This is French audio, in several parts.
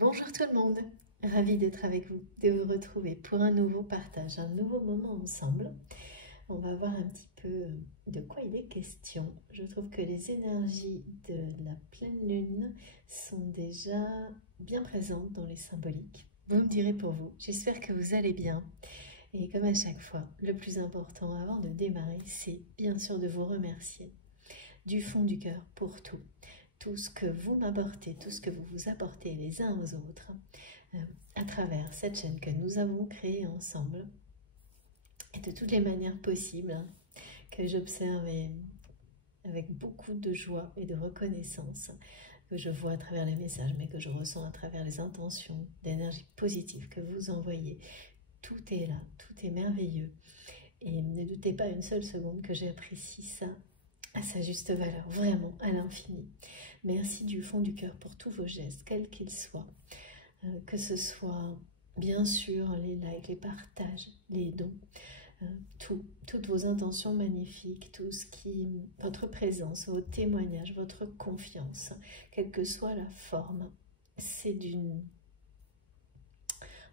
Bonjour tout le monde, ravie d'être avec vous, de vous retrouver pour un nouveau partage, un nouveau moment ensemble. On va voir un petit peu de quoi il est question. Je trouve que les énergies de la pleine lune sont déjà bien présentes dans les symboliques. Vous me direz pour vous, j'espère que vous allez bien. Et comme à chaque fois, le plus important avant de démarrer, c'est bien sûr de vous remercier du fond du cœur pour tout. Tout ce que vous m'apportez, tout ce que vous vous apportez les uns aux autres à travers cette chaîne que nous avons créée ensemble et de toutes les manières possibles que j'observe avec beaucoup de joie et de reconnaissance, que je vois à travers les messages, mais que je ressens à travers les intentions d'énergie positive que vous envoyez. Tout est là, tout est merveilleux. Et ne doutez pas une seule seconde que j'apprécie ça à sa juste valeur, vraiment à l'infini. Merci du fond du cœur pour tous vos gestes, quels qu'ils soient, que ce soit bien sûr les likes, les partages, les dons, toutes vos intentions magnifiques, tout ce qui, votre présence, vos témoignages, votre confiance, quelle que soit la forme, c'est d'une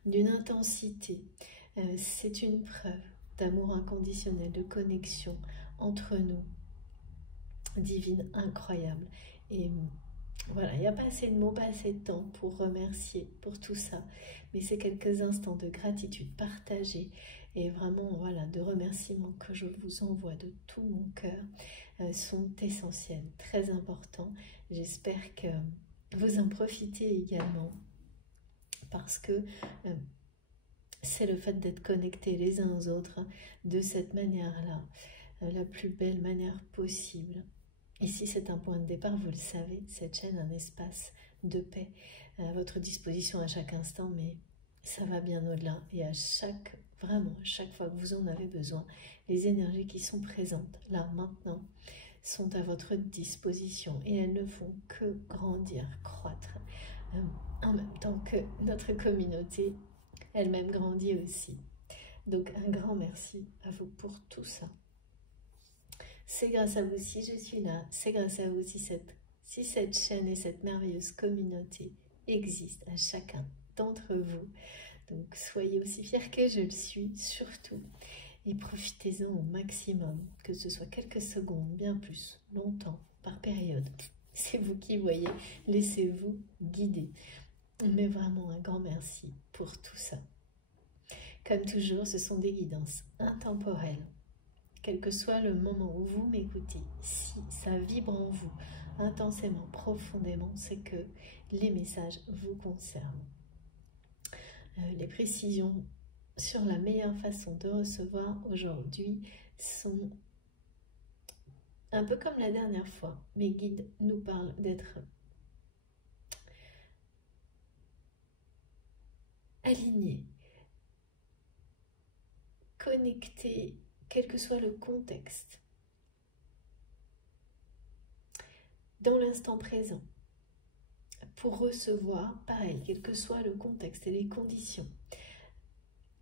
intensité, c'est une preuve d'amour inconditionnel, de connexion entre nous, divine, incroyable. Et voilà, il n'y a pas assez de mots, pas assez de temps pour remercier pour tout ça. Mais ces quelques instants de gratitude partagée et vraiment voilà, de remerciements que je vous envoie de tout mon cœur sont essentiels, très importants. J'espère que vous en profitez également parce que c'est le fait d'être connectés les uns aux autres de cette manière-là, la plus belle manière possible. Ici, c'est un point de départ, vous le savez, cette chaîne, un espace de paix à votre disposition à chaque instant, mais ça va bien au-delà. Et à vraiment, à chaque fois que vous en avez besoin, les énergies qui sont présentes, là, maintenant, sont à votre disposition et elles ne font que grandir, croître, en même temps que notre communauté elle-même grandit aussi. Donc, un grand merci à vous pour tout ça. C'est grâce à vous si je suis là, c'est grâce à vous si cette chaîne et cette merveilleuse communauté existent à chacun d'entre vous. Donc soyez aussi fiers que je le suis, surtout. Et profitez-en au maximum, que ce soit quelques secondes, bien plus, longtemps, par période. C'est vous qui voyez, laissez-vous guider. Mais vraiment un grand merci pour tout ça. Comme toujours, ce sont des guidances intemporelles. Quel que soit le moment où vous m'écoutez, si ça vibre en vous intensément, profondément, c'est que les messages vous concernent. Les précisions sur la meilleure façon de recevoir aujourd'hui sont un peu comme la dernière fois. Mes guides nous parlent d'être alignés, connectés, quel que soit le contexte, dans l'instant présent, pour recevoir, pareil, quel que soit le contexte et les conditions.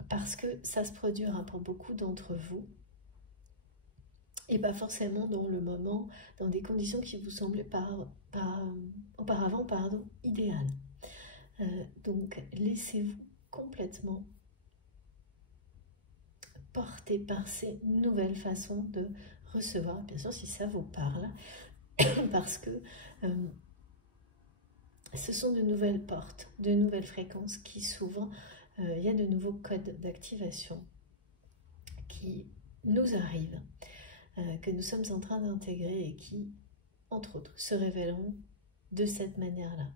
Parce que ça se produira pour beaucoup d'entre vous, et pas forcément dans le moment, dans des conditions qui vous semblaient auparavant idéales. Donc laissez-vous complètement porter par ces nouvelles façons de recevoir, bien sûr si ça vous parle, parce que ce sont de nouvelles portes, de nouvelles fréquences qui souvent, il y a de nouveaux codes d'activation qui nous arrivent, que nous sommes en train d'intégrer et qui, entre autres, se révéleront de cette manière-là.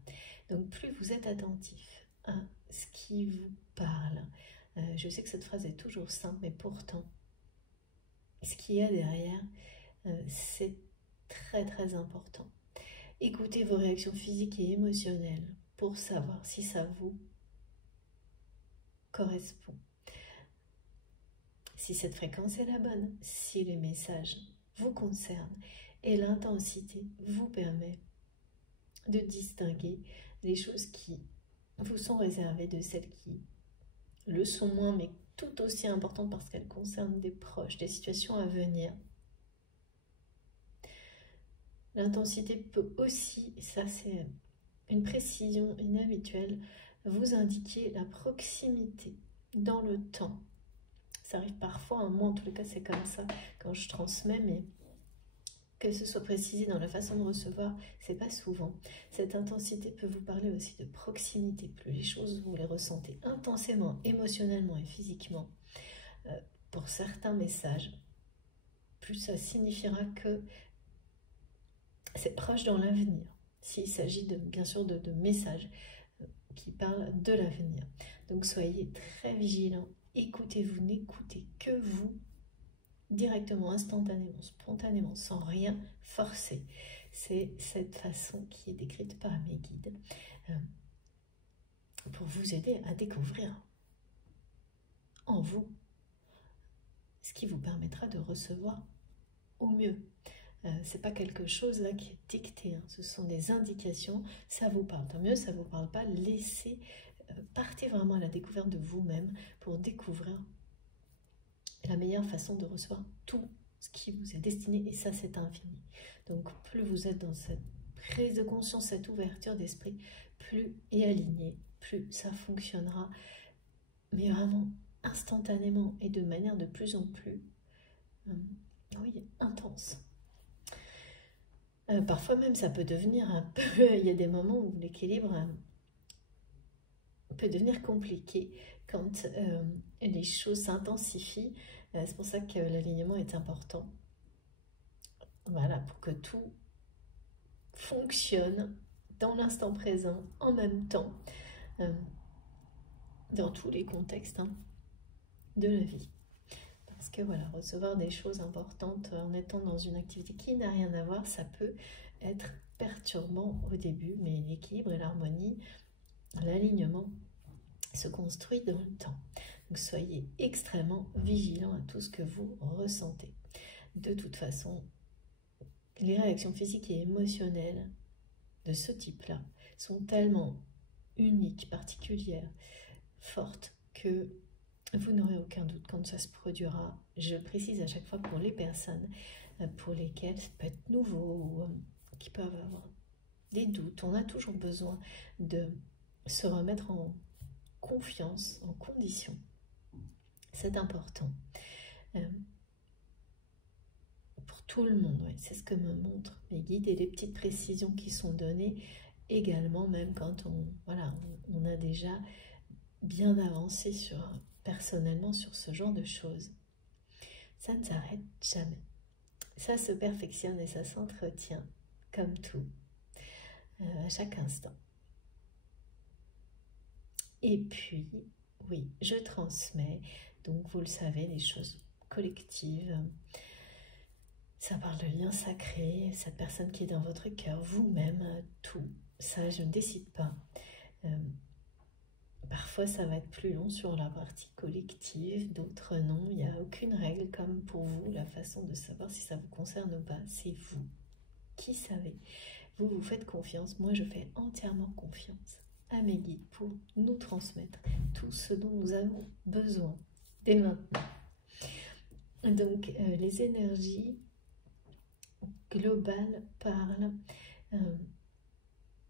Donc plus vous êtes attentif à ce qui vous parle, je sais que cette phrase est toujours simple, mais pourtant, ce qu'il y a derrière, c'est très très important. Écoutez vos réactions physiques et émotionnelles pour savoir si ça vous correspond. Si cette fréquence est la bonne, si les messages vous concernent et l'intensité vous permet de distinguer les choses qui vous sont réservées de celles qui le sont moins, mais tout aussi importantes parce qu'elles concernent des proches, des situations à venir. L'intensité peut aussi, ça c'est une précision inhabituelle, vous indiquer la proximité dans le temps. Ça arrive parfois, hein, moi en tous les cas c'est comme ça quand je transmets, mais que ce soit précisé dans la façon de recevoir, c'est pas souvent. Cette intensité peut vous parler aussi de proximité. Plus les choses, vous les ressentez intensément, émotionnellement et physiquement, pour certains messages, plus ça signifiera que c'est proche dans l'avenir. S'il s'agit bien sûr de messages qui parlent de l'avenir. Donc soyez très vigilants. Écoutez-vous, n'écoutez que vous, directement, instantanément, spontanément, sans rien forcer. C'est cette façon qui est décrite par mes guides pour vous aider à découvrir en vous ce qui vous permettra de recevoir au mieux. C'est pas quelque chose là qui est dicté, hein. Ce sont des indications, ça vous parle. Tant mieux, ça vous parle pas, laissez, partez vraiment à la découverte de vous-même pour découvrir la meilleure façon de recevoir tout ce qui vous est destiné, et ça c'est infini. Donc plus vous êtes dans cette prise de conscience, cette ouverture d'esprit, plus est aligné, plus ça fonctionnera, mais vraiment instantanément et de manière de plus en plus oui, intense. Parfois même ça peut devenir un peu, il y a des moments où l'équilibre peut devenir compliqué quand les choses s'intensifient. C'est pour ça que l'alignement est important. Voilà, pour que tout fonctionne dans l'instant présent, en même temps, dans tous les contextes de la vie. Parce que voilà, recevoir des choses importantes en étant dans une activité qui n'a rien à voir, ça peut être perturbant au début, mais l'équilibre et l'harmonie, l'alignement se construit dans le temps. Donc soyez extrêmement vigilants à tout ce que vous ressentez. De toute façon, les réactions physiques et émotionnelles de ce type-là sont tellement uniques, particulières, fortes, que vous n'aurez aucun doute quand ça se produira. Je précise à chaque fois pour les personnes pour lesquelles ça peut être nouveau ou qui peuvent avoir des doutes. On a toujours besoin de se remettre en confiance, en condition. C'est important. Pour tout le monde, ouais. C'est ce que me montrent mes guides et les petites précisions qui sont données également, même quand on a déjà bien avancé personnellement sur ce genre de choses. Ça ne s'arrête jamais. Ça se perfectionne et ça s'entretient comme tout, à chaque instant. Et puis, oui, je transmets, donc vous le savez, des choses collectives. Ça parle de lien sacré, cette personne qui est dans votre cœur, vous-même, tout. Ça, je ne décide pas. Parfois, ça va être plus long sur la partie collective, d'autres non. Il n'y a aucune règle comme pour vous. La façon de savoir si ça vous concerne ou pas, c'est vous qui savez. Vous vous faites confiance. Moi, je fais entièrement confiance à mes guides pour nous transmettre tout ce dont nous avons besoin dès maintenant. Donc, les énergies globales parlent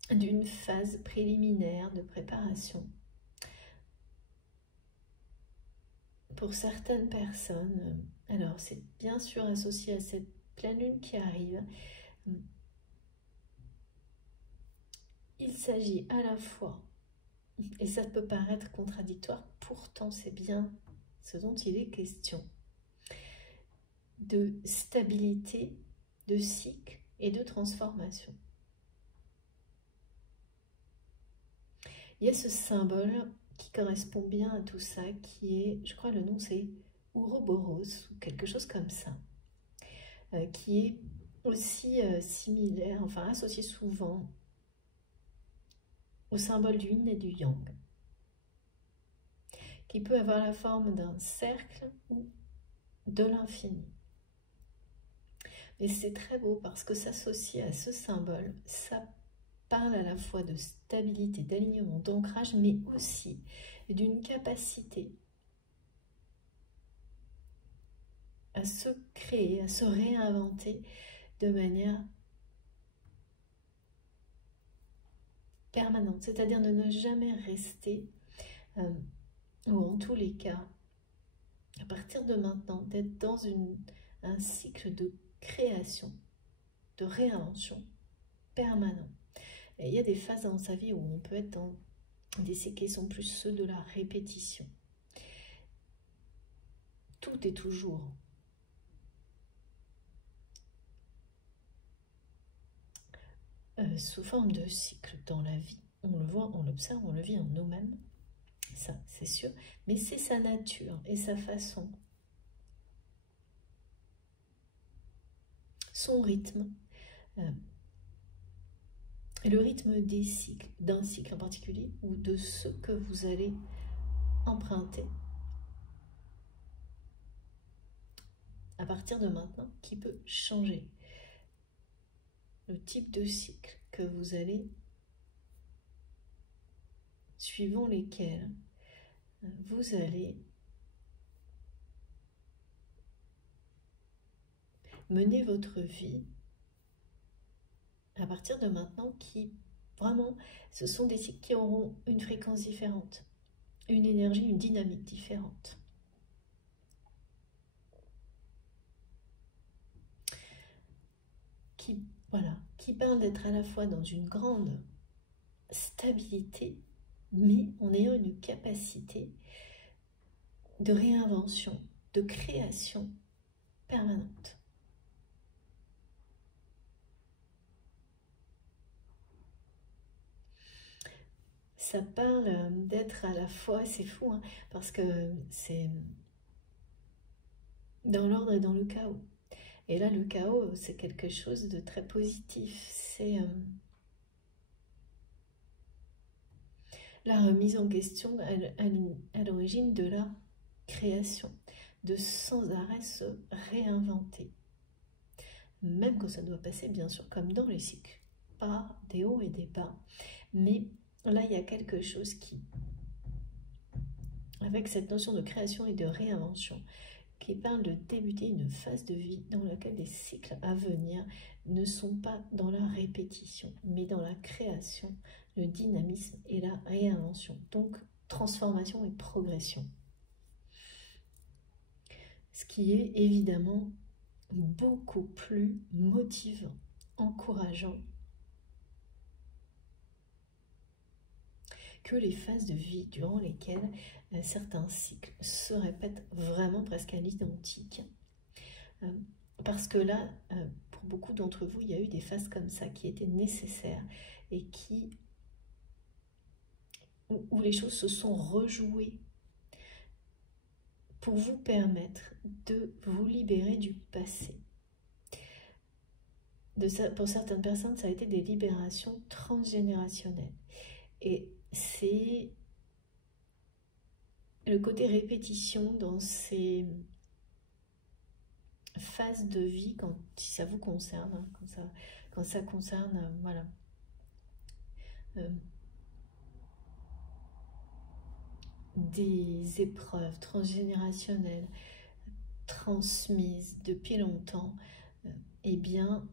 d'une phase préliminaire de préparation. Pour certaines personnes, alors c'est bien sûr associé à cette pleine lune qui arrive, il s'agit à la fois, et ça peut paraître contradictoire, pourtant c'est bien ce dont il est question, de stabilité, de cycle et de transformation. Il y a ce symbole qui correspond bien à tout ça, qui est, je crois le nom c'est Ouroboros, ou quelque chose comme ça, qui est aussi similaire, enfin associé souvent au symbole du yin et du yang, qui peut avoir la forme d'un cercle ou de l'infini. Mais c'est très beau parce que s'associer à ce symbole, ça parle à la fois de stabilité, d'alignement, d'ancrage, mais aussi d'une capacité à se créer, à se réinventer de manière permanente, c'est-à-dire de ne jamais rester, ou en tous les cas, à partir de maintenant, d'être dans un cycle de création, de réinvention permanent. Et il y a des phases dans sa vie où on peut être dans des cycles qui sont plus ceux de la répétition. Tout est toujours sous forme de cycle dans la vie. On le voit, on l'observe, on le vit en nous-mêmes, ça c'est sûr, mais c'est sa nature et sa façon, son rythme, le rythme des cycles, d'un cycle en particulier ou de ce que vous allez emprunter à partir de maintenant qui peut changer. Le type de cycle que vous allez, suivant lesquels vous allez mener votre vie à partir de maintenant, qui vraiment, ce sont des cycles qui auront une fréquence différente, une énergie, une dynamique différente. Qui parle d'être à la fois dans une grande stabilité, mais en ayant une capacité de réinvention, de création permanente. Ça parle d'être à la fois, c'est fou, hein, parce que c'est dans l'ordre et dans le chaos. Et là, le chaos, c'est quelque chose de très positif. C'est la remise en question à l'origine de la création, de sans arrêt se réinventer. Même quand ça doit passer, bien sûr, comme dans les cycles, par des hauts et des bas. Mais là, il y a quelque chose qui, avec cette notion de création et de réinvention, qui parle de débuter une phase de vie dans laquelle les cycles à venir ne sont pas dans la répétition, mais dans la création, le dynamisme et la réinvention. Donc, transformation et progression. Ce qui est évidemment beaucoup plus motivant, encourageant que les phases de vie durant lesquelles certains cycles se répètent vraiment presque à l'identique. Parce que là, pour beaucoup d'entre vous, il y a eu des phases comme ça qui étaient nécessaires et où les choses se sont rejouées pour vous permettre de vous libérer du passé. Pour certaines personnes, ça a été des libérations transgénérationnelles. Et c'est le côté répétition dans ces phases de vie, si ça vous concerne, hein, quand ça concerne, voilà, des épreuves transgénérationnelles transmises depuis longtemps, et bien,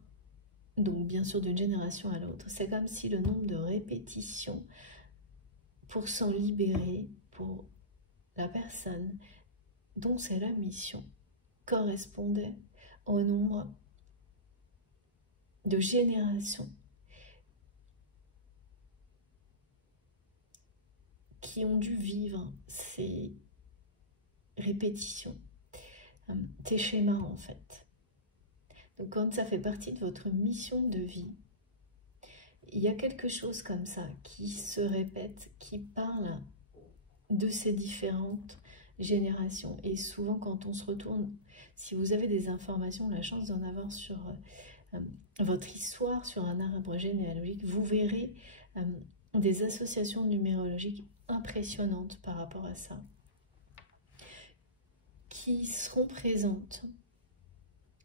donc bien sûr d'une génération à l'autre. C'est comme si le nombre de répétitions pour s'en libérer, pour la personne dont c'est la mission, correspondait au nombre de générations qui ont dû vivre ces répétitions, ces schémas en fait. Donc quand ça fait partie de votre mission de vie, il y a quelque chose comme ça qui se répète, qui parle de ces différentes générations. Et souvent quand on se retourne, si vous avez des informations, la chance d'en avoir sur votre histoire, sur un arbre généalogique, vous verrez des associations numérologiques impressionnantes par rapport à ça, qui seront présentes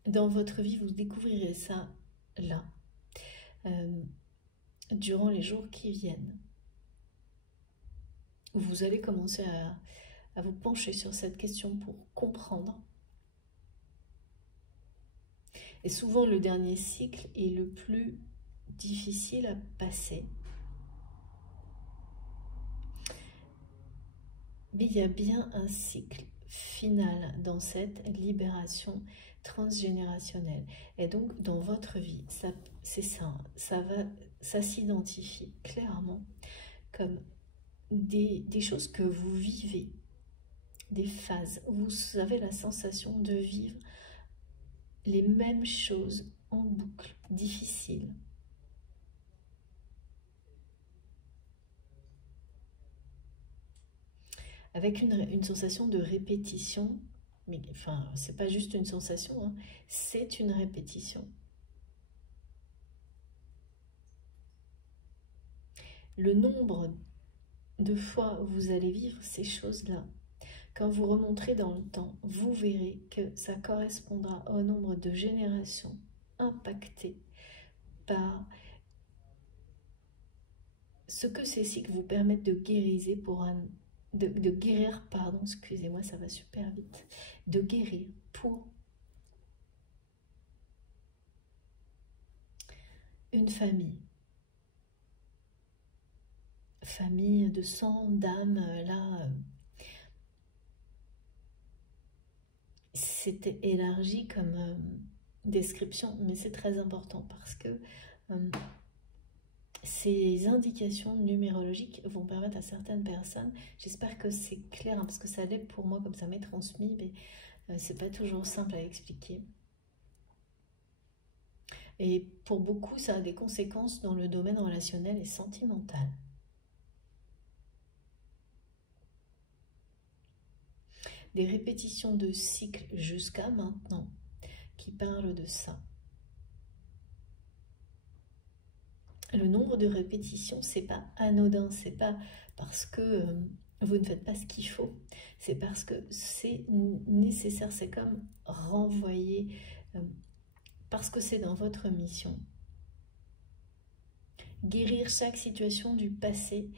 dans votre vie. Vous découvrirez ça là, durant les jours qui viennent. Vous allez commencer à vous pencher sur cette question pour comprendre. Et souvent, le dernier cycle est le plus difficile à passer. Mais il y a bien un cycle final dans cette libération transgénérationnelle. Et donc, dans votre vie, c'est ça, ça s'identifie clairement comme des choses que vous vivez, des phases où vous avez la sensation de vivre les mêmes choses en boucle, difficiles. Avec une sensation de répétition, mais enfin, c'est pas juste une sensation, hein, c'est une répétition. Le nombre de fois où vous allez vivre ces choses-là, quand vous remonterez dans le temps, vous verrez que ça correspondra au nombre de générations impactées par ce que ces cycles vous permettent de guérir de guérir, pardon, excusez-moi, ça va super vite, de guérir pour une famille de sang, d'âme, là, c'était élargi comme description, mais c'est très important parce que ces indications numérologiques vont permettre à certaines personnes, j'espère que c'est clair, hein, parce que ça l'est pour moi, comme ça m'est transmis, mais c'est pas toujours simple à expliquer. Et pour beaucoup, ça a des conséquences dans le domaine relationnel et sentimental. Des répétitions de cycles jusqu'à maintenant qui parlent de ça. Le nombre de répétitions, c'est pas anodin, c'est pas parce que vous ne faites pas ce qu'il faut, c'est parce que c'est nécessaire, c'est comme renvoyer, parce que c'est dans votre mission. Guérir chaque situation du passé,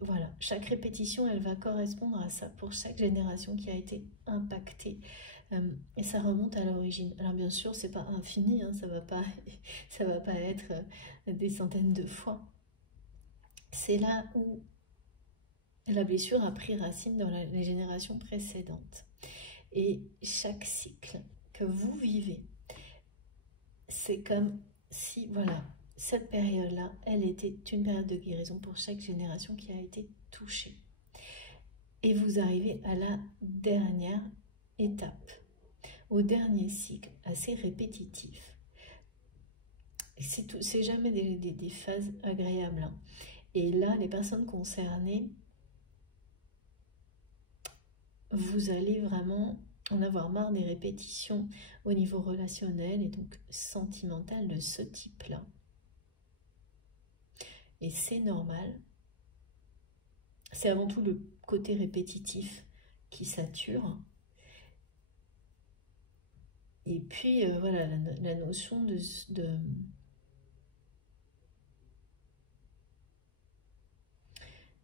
voilà, chaque répétition, elle va correspondre à ça pour chaque génération qui a été impactée. Et ça remonte à l'origine. Alors bien sûr, c'est pas infini, hein, ça va pas être des centaines de fois. C'est là où la blessure a pris racine dans les générations précédentes. Et chaque cycle que vous vivez, c'est comme si, voilà, cette période-là, elle était une période de guérison pour chaque génération qui a été touchée. Et vous arrivez à la dernière étape, au dernier cycle, assez répétitif. C'est jamais des phases agréables, hein. Et là, les personnes concernées, vous allez vraiment en avoir marre des répétitions au niveau relationnel et donc sentimental de ce type-là. Et c'est normal. C'est avant tout le côté répétitif qui sature. Et puis, voilà, la notion de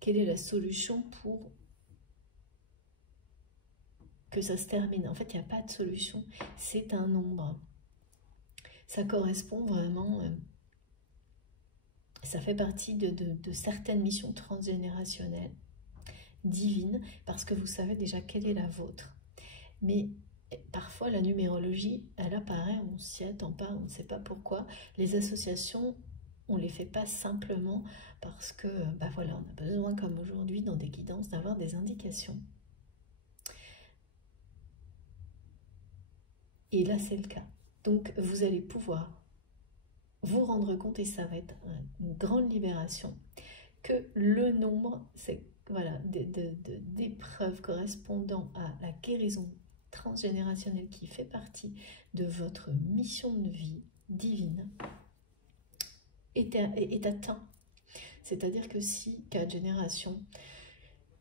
quelle est la solution pour que ça se termine. En fait, il n'y a pas de solution. C'est un nombre. Ça correspond vraiment... ça fait partie de certaines missions transgénérationnelles, divines, parce que vous savez déjà quelle est la vôtre. Mais parfois, la numérologie, elle apparaît, on ne s'y attend pas, on ne sait pas pourquoi. Les associations, on ne les fait pas simplement parce que, voilà, on a besoin, comme aujourd'hui, dans des guidances, d'avoir des indications. Et là, c'est le cas. Donc, vous allez pouvoir vous rendre compte, et ça va être une grande libération, que le nombre, c'est voilà, d'épreuves correspondant à la guérison transgénérationnelle qui fait partie de votre mission de vie divine est atteint. C'est-à-dire que si 4 générations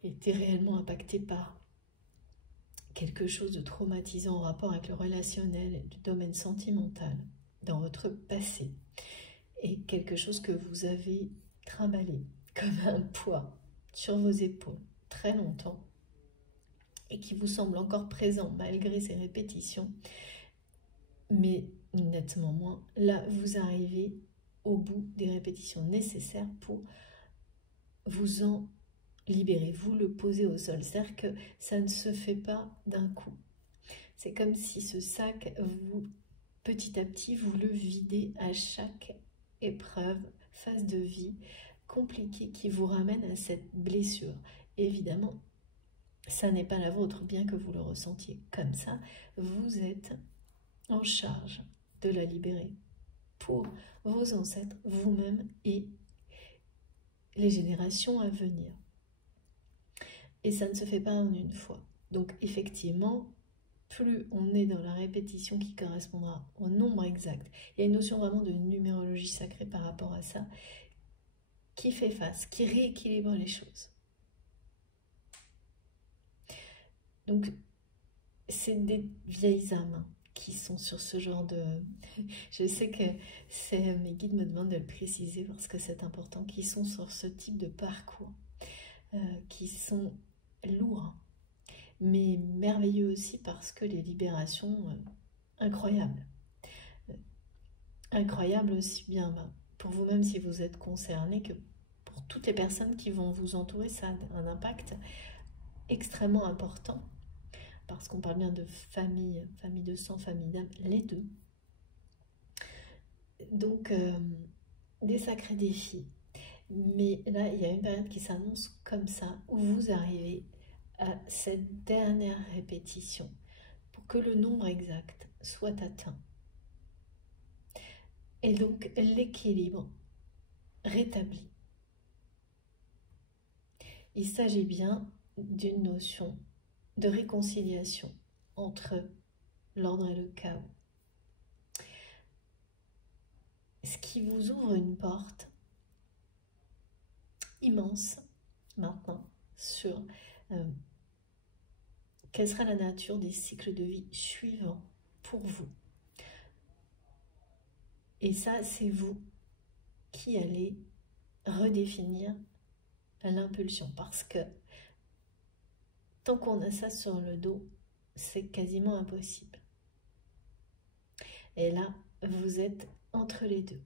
étaient réellement impactées par quelque chose de traumatisant en rapport avec le relationnel et le domaine sentimental dans votre passé, et quelque chose que vous avez trimballé comme un poids sur vos épaules très longtemps et qui vous semble encore présent malgré ces répétitions, mais nettement moins, là vous arrivez au bout des répétitions nécessaires pour vous en libérer, vous le posez au sol. C'est-à-dire que ça ne se fait pas d'un coup. C'est comme si ce sac, vous, petit à petit, vous le videz à chaque épreuve, phase de vie compliquée qui vous ramène à cette blessure. Évidemment, ça n'est pas la vôtre, bien que vous le ressentiez comme ça, vous êtes en charge de la libérer pour vos ancêtres, vous-même et les générations à venir. Et ça ne se fait pas en une fois. Donc effectivement, plus on est dans la répétition qui correspondra au nombre exact, il y a une notion vraiment de numérologie sacrée par rapport à ça, qui fait face, qui rééquilibre les choses. Donc, c'est des vieilles âmes qui sont sur ce genre de... Je sais que mes guides me demandent de le préciser parce que c'est important, qui sont sur ce type de parcours, qui sont lourds, mais merveilleux aussi parce que les libérations incroyables. Incroyables aussi bien pour vous-même si vous êtes concerné que pour toutes les personnes qui vont vous entourer. Ça a un impact extrêmement important parce qu'on parle bien de famille, famille de sang, famille d'âme, les deux. Donc, des sacrés défis. Mais là, il y a une période qui s'annonce comme ça, où vous arrivez à cette dernière répétition pour que le nombre exact soit atteint. Et donc, l'équilibre rétabli. Il s'agit bien d'une notion de réconciliation entre l'ordre et le chaos. Ce qui vous ouvre une porte immense maintenant sur quelle sera la nature des cycles de vie suivants pour vous. Et ça, c'est vous qui allez redéfinir l'impulsion, parce que tant qu'on a ça sur le dos, c'est quasiment impossible. Et là, vous êtes entre les deux.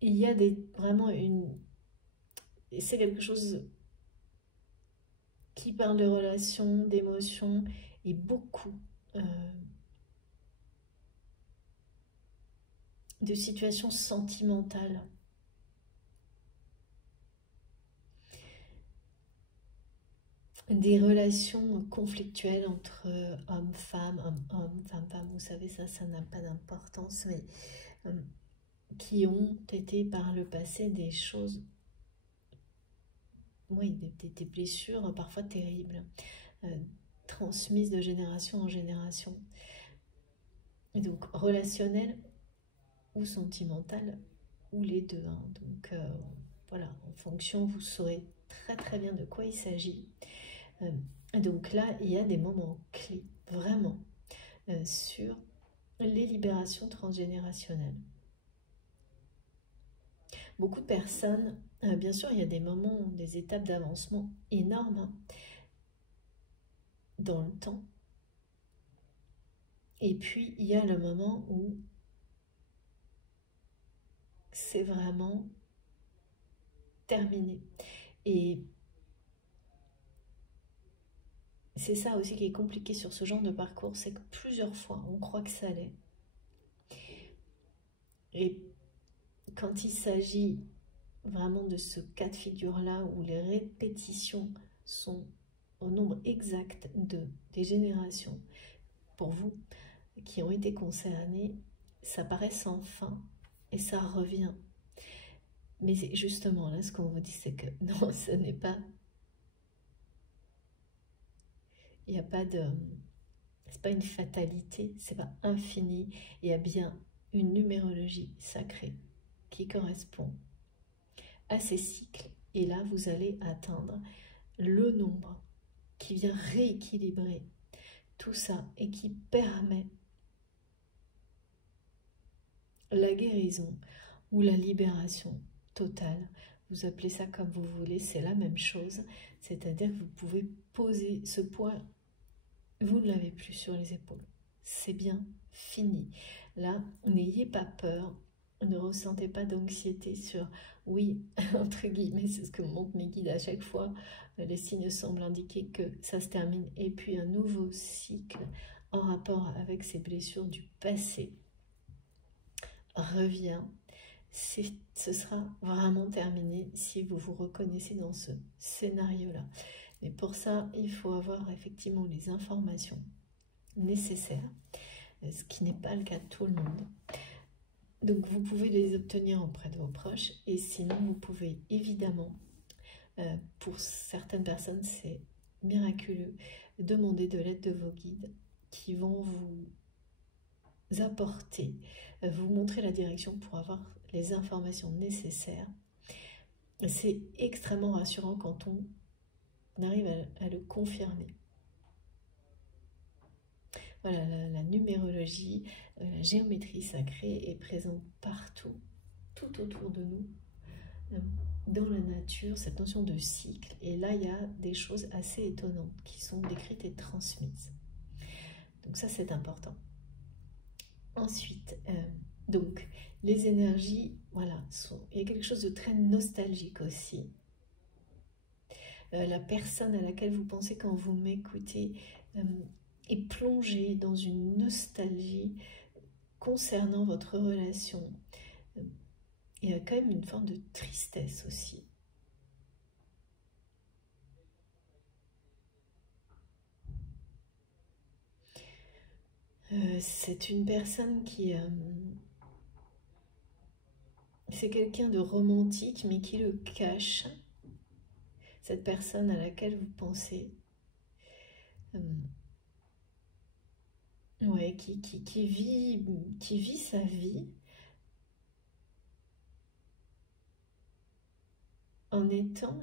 Il y a vraiment c'est quelque chose qui parle de relations, d'émotions, et beaucoup de situations sentimentales. Des relations conflictuelles entre hommes-femmes, hommes-hommes, femmes-femmes, vous savez, ça n'a pas d'importance, mais qui ont été par le passé des choses, oui, des blessures parfois terribles, transmises de génération en génération. Et donc, relationnelles ou sentimentales, ou les deux. Hein. Donc, voilà, en fonction, vous saurez très très bien de quoi il s'agit. Donc là, il y a des moments clés, vraiment, sur les libérations transgénérationnelles. Beaucoup de personnes, bien sûr, il y a des moments, des étapes d'avancement énormes hein, dans le temps. Et puis, il y a le moment où c'est vraiment terminé. Et c'est ça aussi qui est compliqué sur ce genre de parcours, c'est que plusieurs fois, on croit que ça l'est. Et quand il s'agit vraiment de ce cas de figure-là, où les répétitions sont au nombre exact des générations, pour vous, qui ont été concernées, ça paraît sans fin, et ça revient. Mais justement, là, ce qu'on vous dit, c'est que non, ce n'est pas... Il n'y a pas de... C'est pas une fatalité, c'est pas infini. Il y a bien une numérologie sacrée qui correspond à ces cycles. Et là, vous allez atteindre le nombre qui vient rééquilibrer tout ça et qui permet la guérison ou la libération totale. Vous appelez ça comme vous voulez, c'est la même chose. C'est-à-dire que vous pouvez poser ce poids, vous ne l'avez plus sur les épaules. C'est bien fini. Là, n'ayez pas peur Ne ressentez pas d'anxiété sur oui, entre guillemets, c'est ce que montrent mes guides à chaque fois. Les signes semblent indiquer que ça se termine et puis un nouveau cycle en rapport avec ces blessures du passé revient. Ce sera vraiment terminé si vous vous reconnaissez dans ce scénario-là. Mais pour ça, il faut avoir effectivement les informations nécessaires, ce qui n'est pas le cas de tout le monde. Donc vous pouvez les obtenir auprès de vos proches et sinon vous pouvez évidemment, pour certaines personnes c'est miraculeux, demander de l'aide de vos guides qui vont vous apporter, vous montrer la direction pour avoir les informations nécessaires. C'est extrêmement rassurant quand on arrive à le confirmer. Voilà, la numérologie, la géométrie sacrée est présente partout, tout autour de nous, dans la nature, cette notion de cycle. Et là, il y a des choses assez étonnantes qui sont décrites et transmises. Donc ça, c'est important. Ensuite, donc, les énergies, voilà, il y a quelque chose de très nostalgique aussi. La personne à laquelle vous pensez quand vous m'écoutez est plongée dans une nostalgie concernant votre relation. Il y a quand même une forme de tristesse aussi. C'est une personne qui... c'est quelqu'un de romantique, mais qui le cache. Cette personne à laquelle vous pensez. Ouais, qui vit sa vie en étant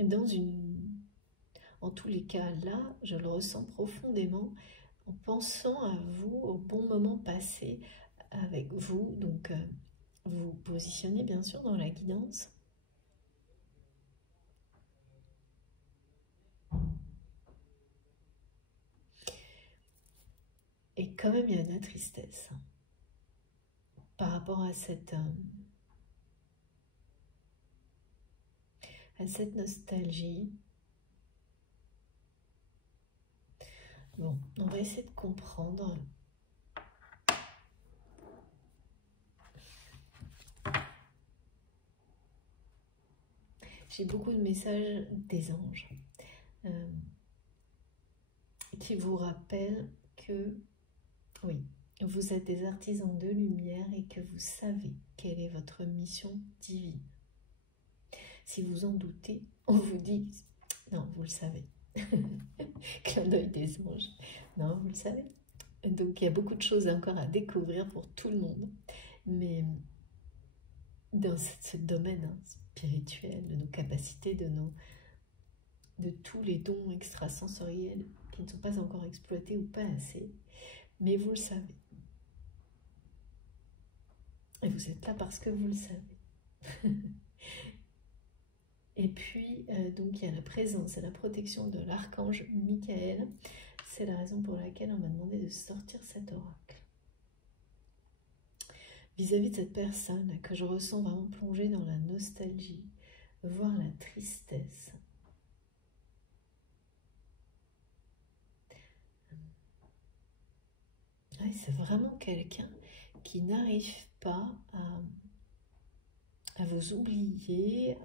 dans une... En tous les cas, là, je le ressens profondément en pensant à vous, au bon moment passé avec vous. Donc, vous vous positionnez bien sûr dans la guidance. Et quand même, il y a de la tristesse par rapport à cette nostalgie. Bon, on va essayer de comprendre. J'ai beaucoup de messages des anges qui vous rappellent que, oui, vous êtes des artisans de lumière et que vous savez quelle est votre mission divine. Si vous en doutez, on vous dit, non, vous le savez. Clin d'œil des anges. Non, vous le savez. Donc, il y a beaucoup de choses encore à découvrir pour tout le monde. Mais dans ce domaine spirituel, de nos capacités, de tous les dons extrasensoriels qui ne sont pas encore exploités ou pas assez, mais vous le savez. Et vous êtes là parce que vous le savez. Et puis, donc, il y a la présence et la protection de l'archange Michael. C'est la raison pour laquelle on m'a demandé de sortir cet oracle. Vis-à-vis de cette personne que je ressens vraiment plongée dans la nostalgie, voire la tristesse. Ouais, c'est vraiment quelqu'un qui n'arrive pas à vous oublier,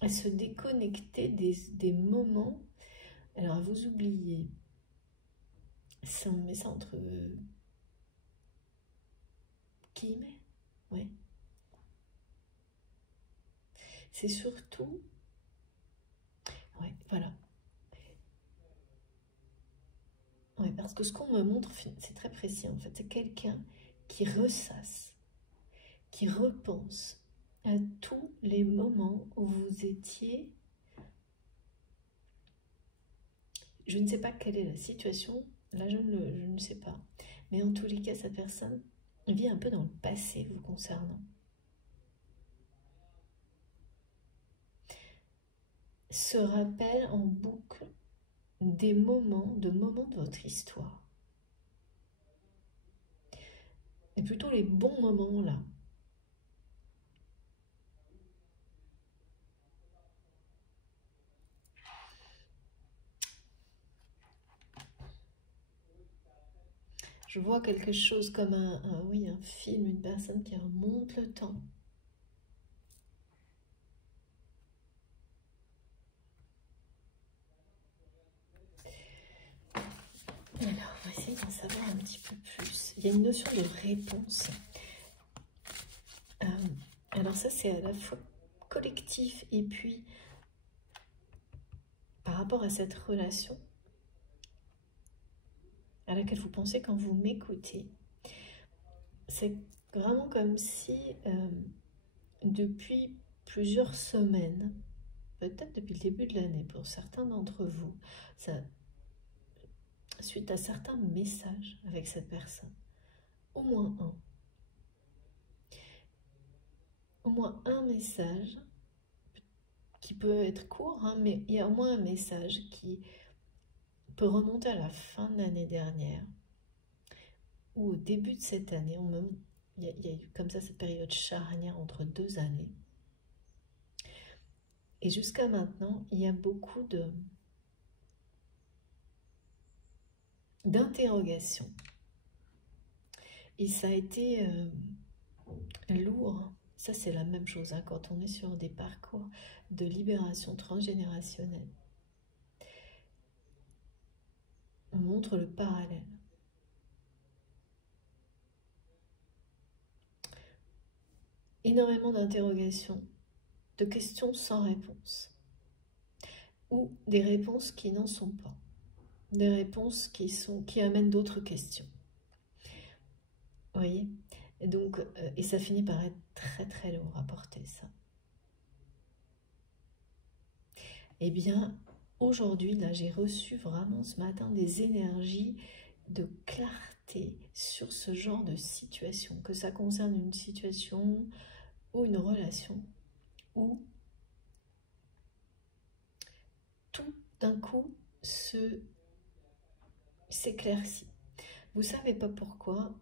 à se déconnecter des moments, alors à vous oublier. Si on met ça entre guillemets, ouais. C'est surtout, ouais, voilà. Ouais, parce que ce qu'on me montre, c'est très précis en fait. C'est quelqu'un qui ressasse, qui repense à tous les moments où vous étiez. Je ne sais pas quelle est la situation, là je ne sais pas. Mais en tous les cas, cette personne vit un peu dans le passé vous concernant. se rappelle en boucle des moments de votre histoire. Et plutôt les bons moments là. Je vois quelque chose comme oui, un film, une personne qui remonte le temps. Alors, on va essayer d'en savoir un petit peu plus. Il y a une notion de réponse. Alors ça, c'est à la fois collectif et puis par rapport à cette relation à laquelle vous pensez quand vous m'écoutez. C'est vraiment comme si depuis plusieurs semaines, peut-être depuis le début de l'année pour certains d'entre vous, suite à certains messages avec cette personne, au moins un message qui peut être court, hein, mais il y a au moins un message qui peut remonter à la fin de l'année dernière ou au début de cette année. Il y a eu comme ça cette période charnière entre 2 années. Et jusqu'à maintenant, il y a beaucoup d'interrogations. Et ça a été lourd. Ça, c'est la même chose hein, quand on est sur des parcours de libération transgénérationnelle. On montre le parallèle. Énormément d'interrogations, de questions sans réponse. Ou des réponses qui n'en sont pas. Des réponses qui amènent d'autres questions. Vous voyez? Et donc, et ça finit par être très très lourd à porter ça. Eh bien, aujourd'hui, là, j'ai reçu vraiment ce matin des énergies de clarté sur ce genre de situation, que ça concerne une situation ou une relation, où tout d'un coup s'éclaircit. Vous ne savez pas pourquoi,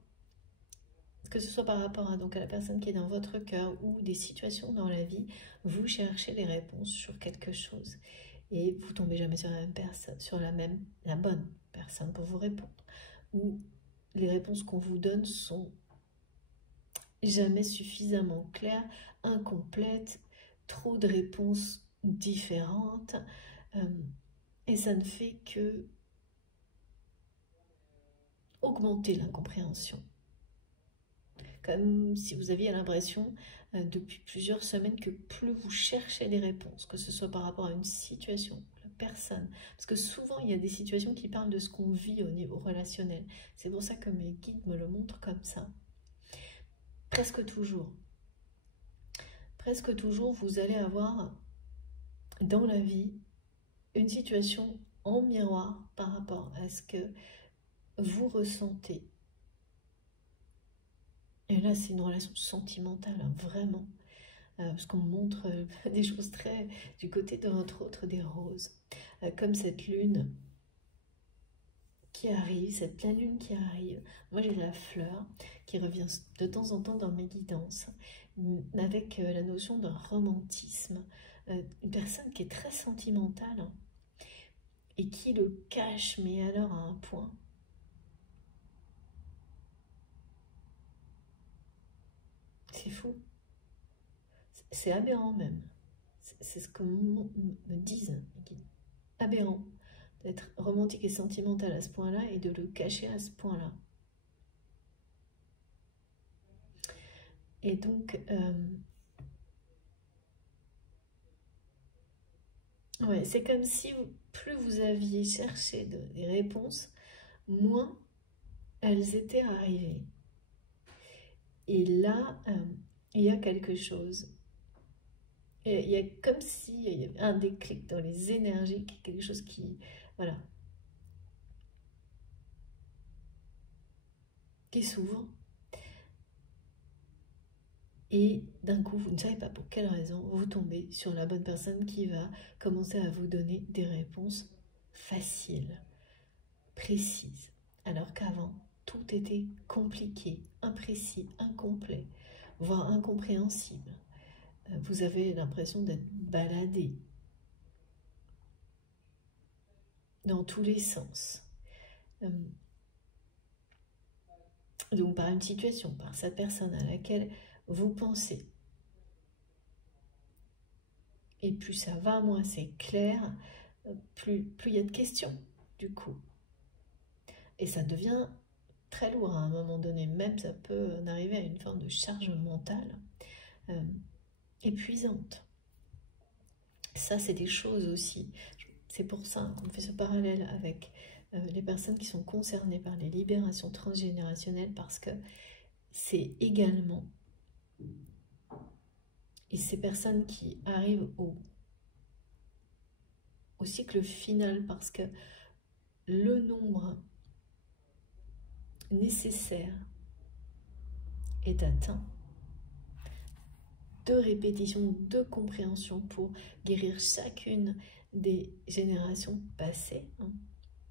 que ce soit par rapport donc à la personne qui est dans votre cœur ou des situations dans la vie, vous cherchez les réponses sur quelque chose et vous tombez jamais sur la même personne, la bonne personne pour vous répondre. Ou les réponses qu'on vous donne sont jamais suffisamment claires, incomplètes, trop de réponses différentes, et ça ne fait que augmenter l'incompréhension. Comme si vous aviez l'impression depuis plusieurs semaines que plus vous cherchez les réponses, que ce soit par rapport à une situation, la personne, parce que souvent il y a des situations qui parlent de ce qu'on vit au niveau relationnel. C'est pour ça que mes guides me le montrent comme ça. Presque toujours, vous allez avoir dans la vie une situation en miroir par rapport à ce que vous ressentez. Et là, c'est une relation sentimentale, hein, vraiment. Parce qu'on montre des choses très du côté de notre autre des roses. Comme cette lune qui arrive, cette pleine lune qui arrive. Moi, j'ai la fleur qui revient de temps en temps dans mes guidances, avec la notion d'un romantisme. Une personne qui est très sentimentale hein, et qui le cache, mais alors à un point. C'est fou. C'est aberrant même. C'est ce que me disent mes guides. Aberrant d'être romantique et sentimental à ce point-là et de le cacher à ce point-là. Et donc, ouais, c'est comme si plus vous aviez cherché des réponses, moins elles étaient arrivées. Et là, il y a quelque chose. Et il y a comme s'il y avait un déclic dans les énergies, quelque chose qui, voilà, qui s'ouvre. Et d'un coup, vous ne savez pas pour quelle raison, vous tombez sur la bonne personne qui va commencer à vous donner des réponses faciles, précises. Alors qu'avant, tout était compliqué, imprécis, incomplet, voire incompréhensible. Vous avez l'impression d'être baladé dans tous les sens. Donc par une situation, par cette personne à laquelle vous pensez. Et plus ça va, moins c'est clair, plus il y a de questions, du coup. Et ça devient très lourd à un moment donné. Même ça peut en arriver à une forme de charge mentale épuisante. Ça, c'est des choses aussi. C'est pour ça qu'on fait ce parallèle avec les personnes qui sont concernées par les libérations transgénérationnelles, parce que c'est également, et ces personnes qui arrivent au cycle final, parce que le nombre nécessaire est atteint, de répétition, de compréhension pour guérir chacune des générations passées.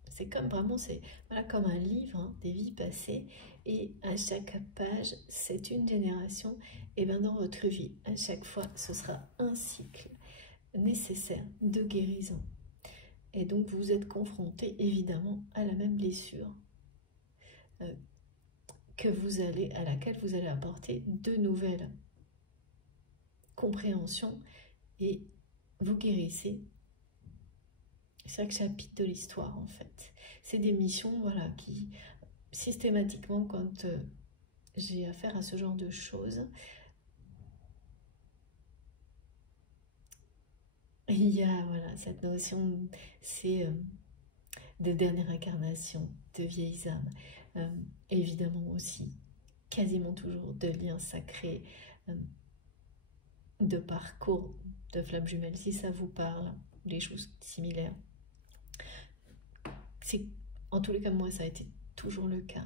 C'est comme vraiment, c'est voilà, comme un livre, des vies passées, et à chaque page, c'est une génération, et bien dans votre vie, à chaque fois, ce sera un cycle nécessaire de guérison. Et donc, vous êtes confronté, évidemment, à la même blessure à laquelle vous allez apporter de nouvelles compréhensions, et vous guérissez chaque chapitre de l'histoire, en fait. C'est des missions, voilà, qui, systématiquement, quand j'ai affaire à ce genre de choses, il y a, voilà, cette notion, c'est de dernière incarnation, de vieilles âmes, évidemment aussi, quasiment toujours de liens sacrés, de parcours de flammes jumelles, si ça vous parle, des choses similaires. En tous les cas, moi, ça a été toujours le cas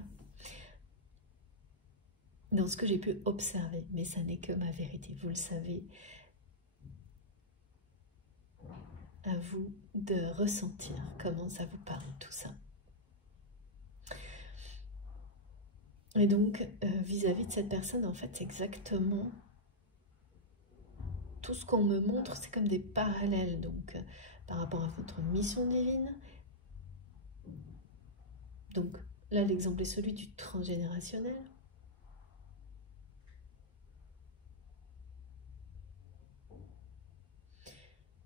dans ce que j'ai pu observer, mais ça n'est que ma vérité, vous le savez. À vous de ressentir comment ça vous parle, tout ça. Et donc, vis-à-vis de cette personne, en fait, c'est exactement tout ce qu'on me montre, c'est comme des parallèles, donc, par rapport à votre mission divine. Donc, là, l'exemple est celui du transgénérationnel.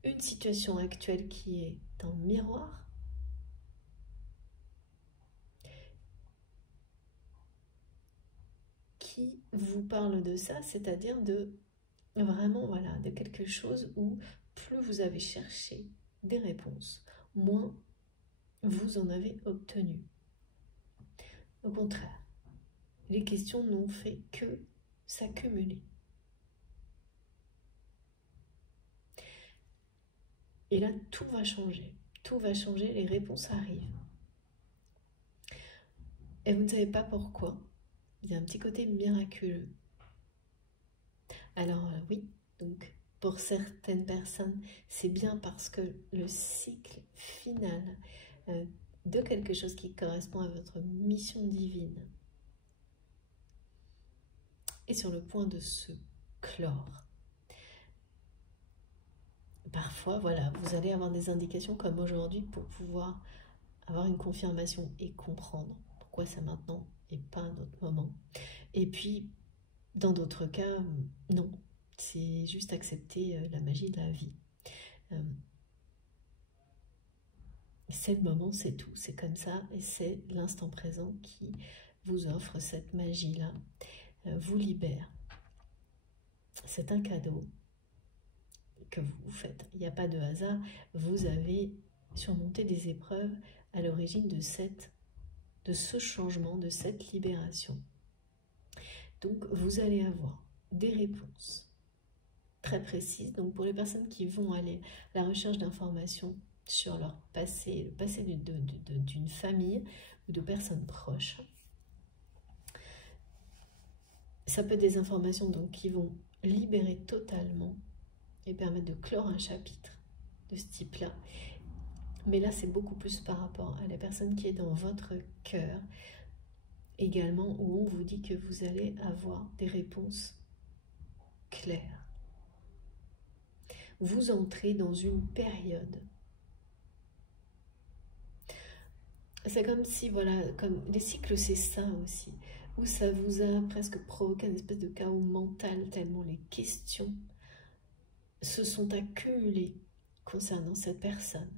Une situation actuelle qui est en miroir. Qui vous parle de ça, c'est-à-dire de vraiment, voilà, de quelque chose où plus vous avez cherché des réponses, moins vous en avez obtenu. Au contraire, les questions n'ont fait que s'accumuler. Et là, tout va changer. Tout va changer, les réponses arrivent. Et vous ne savez pas pourquoi. Il y a un petit côté miraculeux. Alors oui, donc pour certaines personnes, c'est bien parce que le cycle final de quelque chose qui correspond à votre mission divine est sur le point de se clore. Parfois, voilà, vous allez avoir des indications comme aujourd'hui pour pouvoir avoir une confirmation et comprendre pourquoi c'est maintenant et pas un autre moment. Et puis, dans d'autres cas, non, c'est juste accepter la magie de la vie. C'est le moment, c'est tout, c'est comme ça, et c'est l'instant présent qui vous offre cette magie-là, vous libère. C'est un cadeau que vous faites. Il n'y a pas de hasard, vous avez surmonté des épreuves à l'origine de ce changement, de cette libération. Donc vous allez avoir des réponses très précises. Donc pour les personnes qui vont aller à la recherche d'informations sur leur passé, le passé d'une famille ou de personnes proches, ça peut être des informations donc, qui vont libérer totalement et permettre de clore un chapitre de ce type-là. Mais là, c'est beaucoup plus par rapport à la personne qui est dans votre cœur, également, où on vous dit que vous allez avoir des réponses claires. Vous entrez dans une période. C'est comme si, voilà, comme les cycles, c'est ça aussi, où ça vous a presque provoqué une espèce de chaos mental, tellement les questions se sont accumulées concernant cette personne.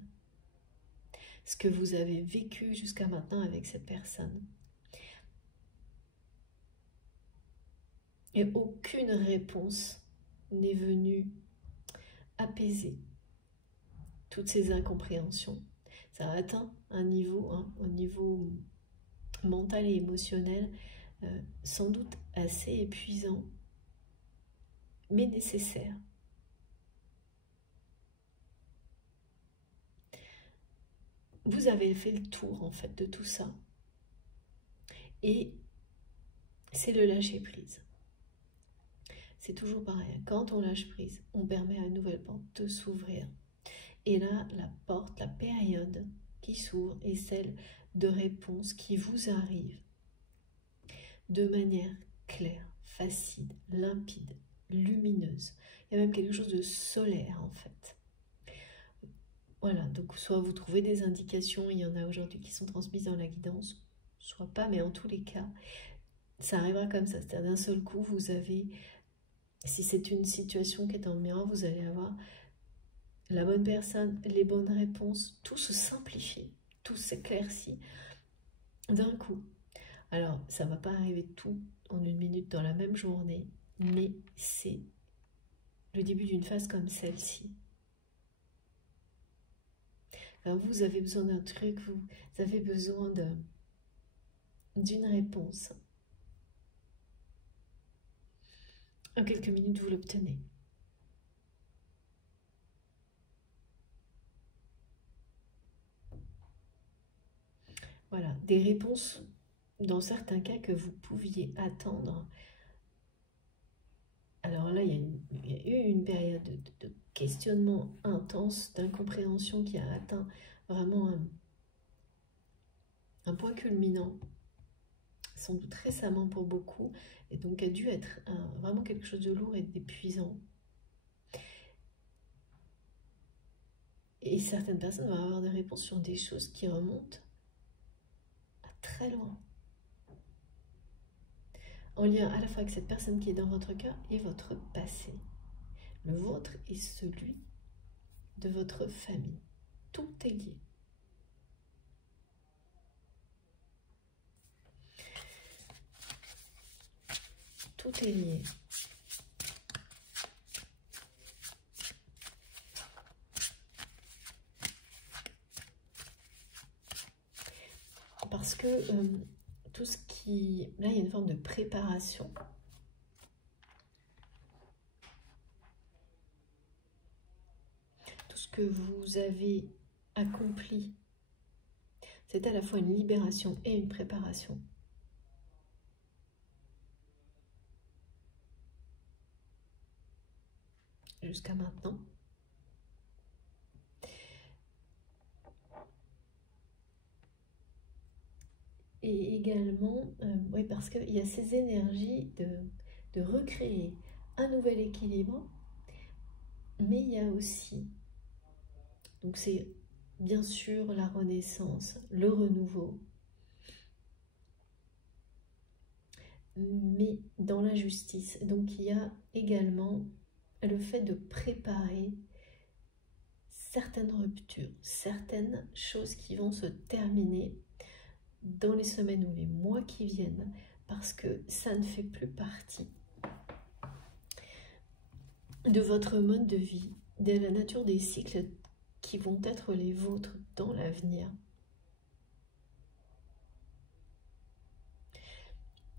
Ce que vous avez vécu jusqu'à maintenant avec cette personne. Et aucune réponse n'est venue apaiser toutes ces incompréhensions. Ça a atteint un niveau, au niveau mental et émotionnel, sans doute assez épuisant, mais nécessaire. Vous avez fait le tour, en fait, de tout ça. Et c'est le lâcher-prise. C'est toujours pareil. Quand on lâche prise, on permet à une nouvelle porte de s'ouvrir. Et là, la porte, la période qui s'ouvre est celle de réponses qui vous arrivent de manière claire, facile, limpide, lumineuse. Il y a même quelque chose de solaire, en fait. Voilà, donc soit vous trouvez des indications, il y en a aujourd'hui qui sont transmises dans la guidance, soit pas, mais en tous les cas, ça arrivera comme ça. C'est-à-dire d'un seul coup, vous avez, si c'est une situation qui est en miroir, vous allez avoir la bonne personne, les bonnes réponses, tout se simplifie, tout s'éclaircit d'un coup. Alors, ça ne va pas arriver tout en une minute dans la même journée, mais c'est le début d'une phase comme celle-ci. Vous avez besoin d'un truc, vous avez besoin d'une réponse. En quelques minutes, vous l'obtenez. Voilà, des réponses, dans certains cas, que vous pouviez attendre. Alors là, il y a eu une période de questionnement intense, d'incompréhension qui a atteint vraiment un point culminant, sans doute récemment pour beaucoup, et donc a dû être vraiment quelque chose de lourd et d'épuisant. Et certaines personnes vont avoir des réponses sur des choses qui remontent à très loin. En lien à la fois avec cette personne qui est dans votre cœur et votre passé. Le vôtre et celui de votre famille. Tout est lié. Tout est lié. Parce que tout ce qui... Là, il y a une forme de préparation. Tout ce que vous avez accompli, c'est à la fois une libération et une préparation. Jusqu'à maintenant. Et également, oui, parce qu'il y a ces énergies de recréer un nouvel équilibre, mais il y a aussi, donc c'est bien sûr la renaissance, le renouveau, mais dans la justice. Donc il y a également le fait de préparer certaines ruptures, certaines choses qui vont se terminer dans les semaines ou les mois qui viennent, parce que ça ne fait plus partie de votre mode de vie, de la nature des cycles qui vont être les vôtres dans l'avenir.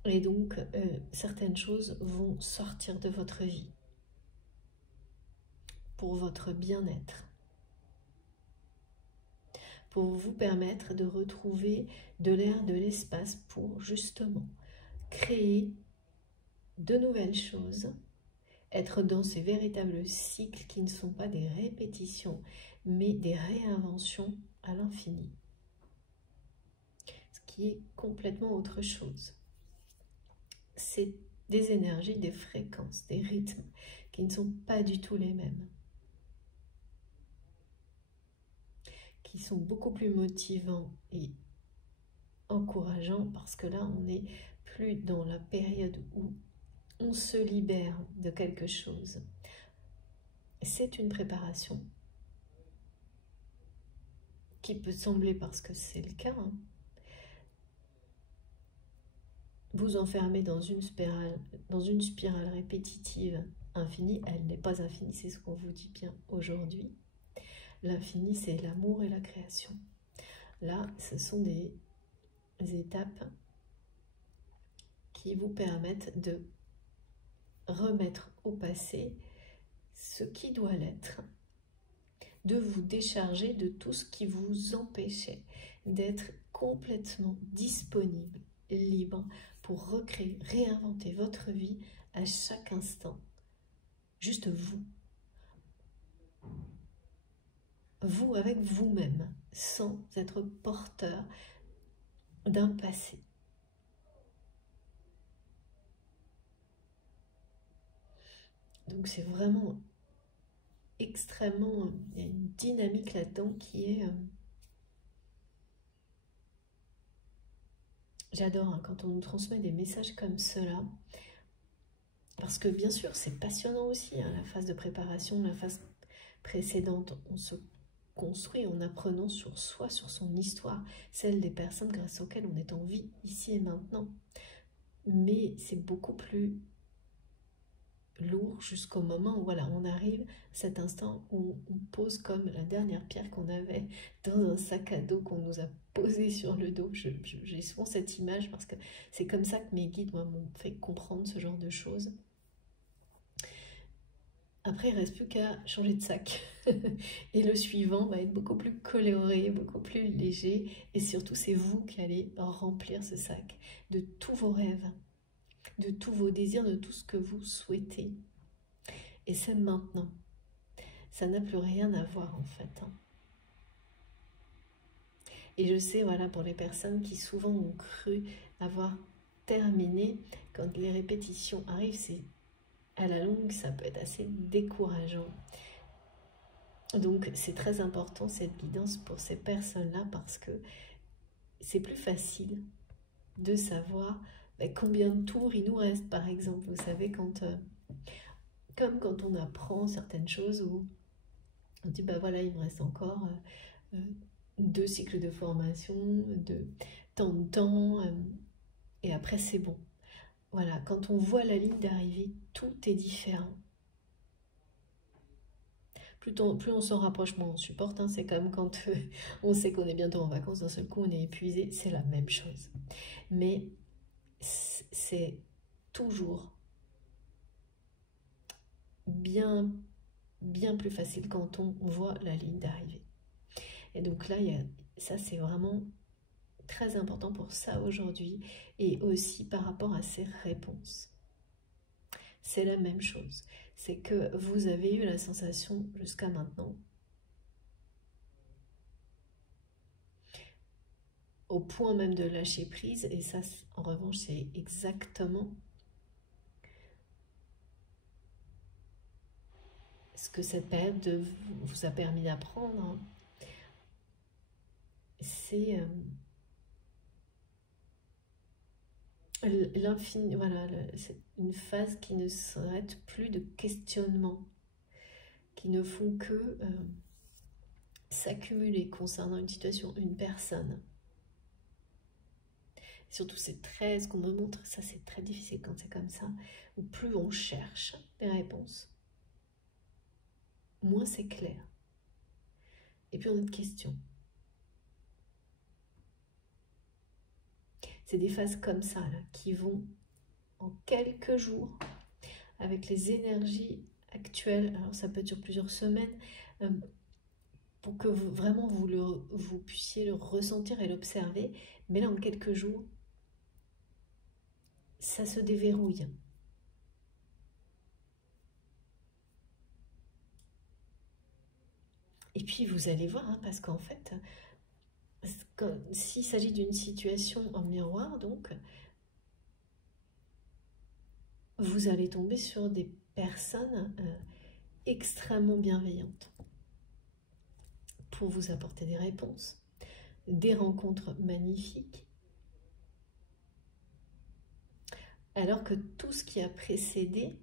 Et donc, certaines choses vont sortir de votre vie pour votre bien-être, pour vous permettre de retrouver de l'air, de l'espace pour justement créer de nouvelles choses, être dans ces véritables cycles qui ne sont pas des répétitions, mais des réinventions à l'infini. Ce qui est complètement autre chose. C'est des énergies, des fréquences, des rythmes qui ne sont pas du tout les mêmes. Qui sont beaucoup plus motivants et encourageants parce que là, on n'est plus dans la période où on se libère de quelque chose. C'est une préparation qui peut sembler, parce que c'est le cas, hein, vous enfermer dans une spirale répétitive infinie. Elle n'est pas infinie, c'est ce qu'on vous dit bien aujourd'hui. L'infini, c'est l'amour et la création. Là, ce sont des étapes qui vous permettent de remettre au passé ce qui doit l'être, de vous décharger de tout ce qui vous empêchait d'être complètement disponible, libre, pour recréer, réinventer votre vie à chaque instant. Juste vous. Vous avec vous-même, sans être porteur d'un passé. Donc c'est vraiment extrêmement, il y a une dynamique là-dedans qui est... J'adore hein, quand on nous transmet des messages comme cela, parce que bien sûr c'est passionnant aussi, hein, la phase de préparation, la phase précédente, on se construit en apprenant sur soi, sur son histoire, celle des personnes grâce auxquelles on est en vie, ici et maintenant. Mais c'est beaucoup plus lourd jusqu'au moment où voilà, on arrive à cet instant où on pose comme la dernière pierre qu'on avait dans un sac à dos qu'on nous a posé sur le dos. J'ai souvent cette image parce que c'est comme ça que mes guides m'ont fait comprendre ce genre de choses. Après, il ne reste plus qu'à changer de sac. Et le suivant va être beaucoup plus coloré, beaucoup plus léger. Et surtout, c'est vous qui allez remplir ce sac de tous vos rêves, de tous vos désirs, de tout ce que vous souhaitez. Et c'est maintenant. Ça n'a plus rien à voir en fait. Hein. Et je sais, voilà, pour les personnes qui souvent ont cru avoir terminé, quand les répétitions arrivent, c'est à la longue, ça peut être assez décourageant. Donc c'est très important cette guidance pour ces personnes-là parce que c'est plus facile de savoir combien de tours il nous reste, par exemple. Vous savez, comme quand on apprend certaines choses où on dit, bah voilà, il me reste encore 2 cycles de formation, de tant de temps, et après c'est bon. Voilà, quand on voit la ligne d'arrivée, tout est différent. Plus on s'en rapproche, moins on supporte. Hein. C'est comme quand on sait qu'on est bientôt en vacances, d'un seul coup on est épuisé, c'est la même chose. Mais c'est toujours bien plus facile quand on voit la ligne d'arrivée. Et donc là, ça c'est vraiment très important pour ça aujourd'hui et aussi par rapport à ces réponses. C'est la même chose. C'est que vous avez eu la sensation jusqu'à maintenant, au point même de lâcher prise, et ça en revanche c'est exactement ce que cette période vous a permis d'apprendre. Hein. C'est l'infini, voilà, c'est une phase qui ne s'arrête plus de questionnements, qui ne font que s'accumuler concernant une situation, une personne. Surtout c'est très, ce qu'on me montre, ça c'est très difficile quand c'est comme ça, où plus on cherche des réponses, moins c'est clair. Et puis on a de questions. C'est des phases comme ça là, qui vont en quelques jours, avec les énergies actuelles, alors ça peut être sur plusieurs semaines, pour que vraiment vous puissiez le ressentir et l'observer, mais là en quelques jours, ça se déverrouille. Et puis vous allez voir, hein, parce qu'en fait, s'il s'agit d'une situation en miroir, donc, vous allez tomber sur des personnes extrêmement bienveillantes pour vous apporter des réponses, des rencontres magnifiques, alors que tout ce qui a précédé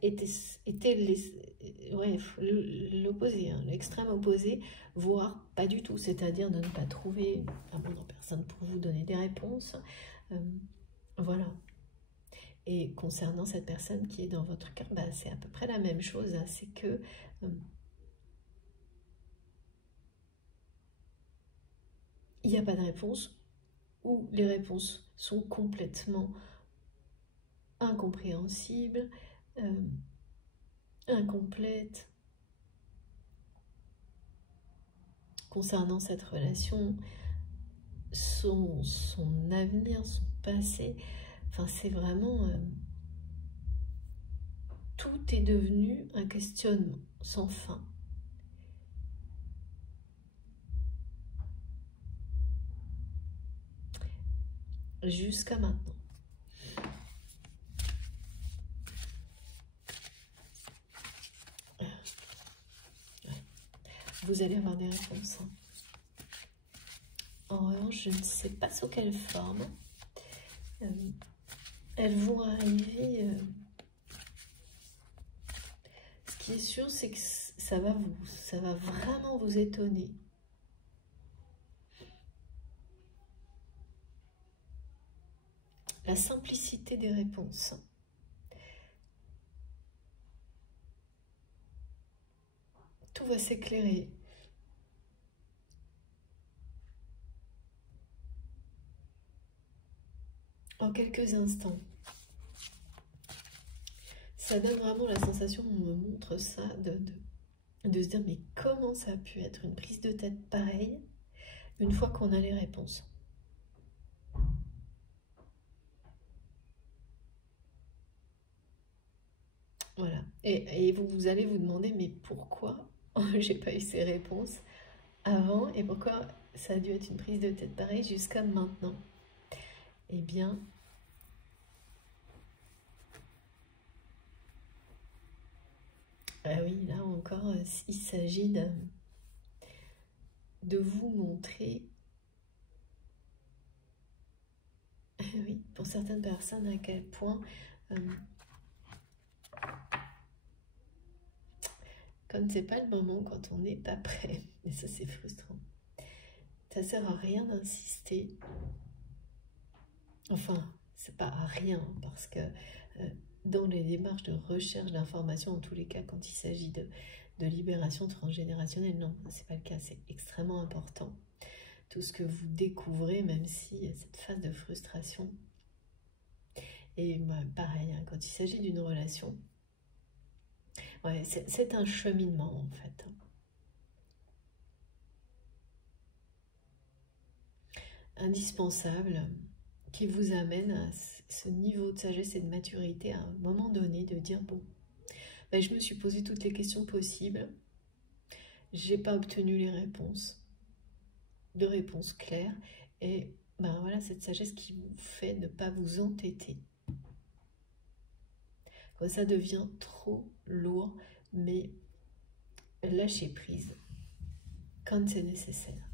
était l'opposé, hein, l'extrême opposé, voire pas du tout, c'est-à-dire de ne pas trouver abondant personne pour vous donner des réponses. Voilà. Et concernant cette personne qui est dans votre cœur, bah, c'est à peu près la même chose, hein, c'est que il n'y a pas de réponse, ou les réponses sont complètement incompréhensibles, incomplètes. Concernant cette relation, son avenir, son passé, enfin c'est vraiment... tout est devenu un questionnement sans fin. Jusqu'à maintenant. Vous allez avoir des réponses. Hein. En revanche, je ne sais pas sous quelle forme. Elles vont arriver. Ce qui est sûr, c'est que ça va vraiment vous étonner. La simplicité des réponses. Tout va s'éclairer. En quelques instants. Ça donne vraiment la sensation, on me montre ça, de se dire mais comment ça a pu être une prise de tête pareille une fois qu'on a les réponses. Voilà. Et vous allez vous demander mais pourquoi j'ai pas eu ces réponses avant et pourquoi ça a dû être une prise de tête pareille jusqu'à maintenant. Eh bien, ah oui, là encore, il s'agit de vous montrer, oui, pour certaines personnes, à quel point, quand c'est pas le moment, quand on n'est pas prêt, et ça c'est frustrant, ça sert à rien d'insister. Enfin, c'est pas à rien, parce que dans les démarches de recherche d'informations, en tous les cas, quand il s'agit de libération transgénérationnelle, non, c'est pas le cas, c'est extrêmement important. Tout ce que vous découvrez, même si cette phase de frustration. Et bah, pareil, hein, quand il s'agit d'une relation, ouais, c'est un cheminement en fait. Indispensable, qui vous amène à ce niveau de sagesse et de maturité à un moment donné, de dire bon, ben, je me suis posé toutes les questions possibles, j'ai pas obtenu les réponses, de réponses claires, et ben voilà cette sagesse qui vous fait ne pas vous entêter. Quand ça devient trop lourd, mais lâchez prise quand c'est nécessaire.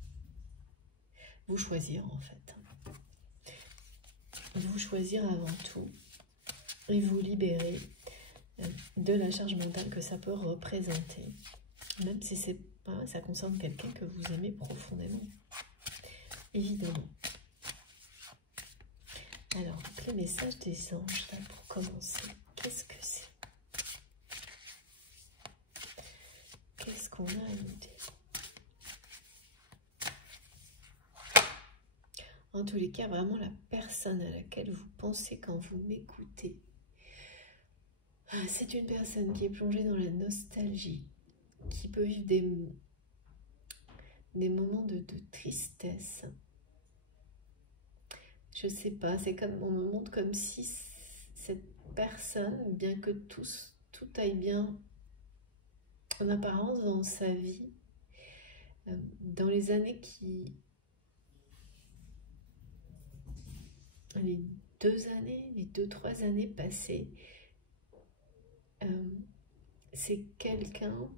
Vous choisir en fait. Vous choisir avant tout et vous libérer de la charge mentale que ça peut représenter, même si ça concerne quelqu'un que vous aimez profondément, évidemment. Alors, les messages des anges, là, pour commencer, qu'est-ce que c'est? Qu'est-ce qu'on a à nous dire? En tous les cas, vraiment la personne à laquelle vous pensez quand vous m'écoutez, c'est une personne qui est plongée dans la nostalgie, qui peut vivre des moments de tristesse. Je sais pas, c'est comme, on me montre comme si cette personne, bien que tout aille bien en apparence dans sa vie, dans les années les 2 années, les 2-3 années passées, c'est quelqu'un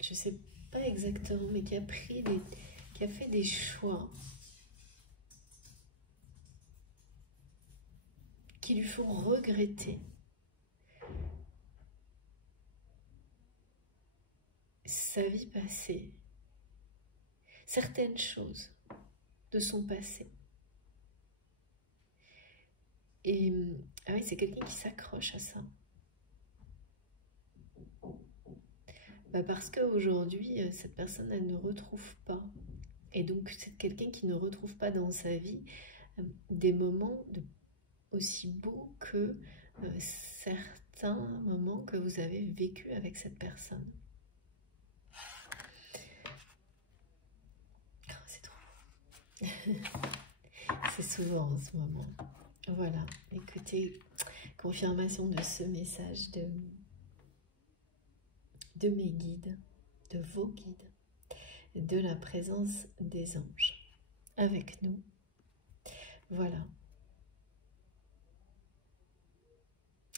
je sais pas exactement, mais qui a fait des choix qui lui font regretter sa vie passée, certaines choses de son passé. Et ah oui, c'est quelqu'un qui s'accroche à ça. Parce qu'aujourd'hui, cette personne, elle ne retrouve pas. Et donc, c'est quelqu'un qui ne retrouve pas dans sa vie des moments aussi beaux que certains moments que vous avez vécu avec cette personne. Oh, c'est trop. C'est souvent en ce moment. Voilà, écoutez, confirmation de ce message de mes guides, de vos guides, de la présence des anges avec nous. Voilà.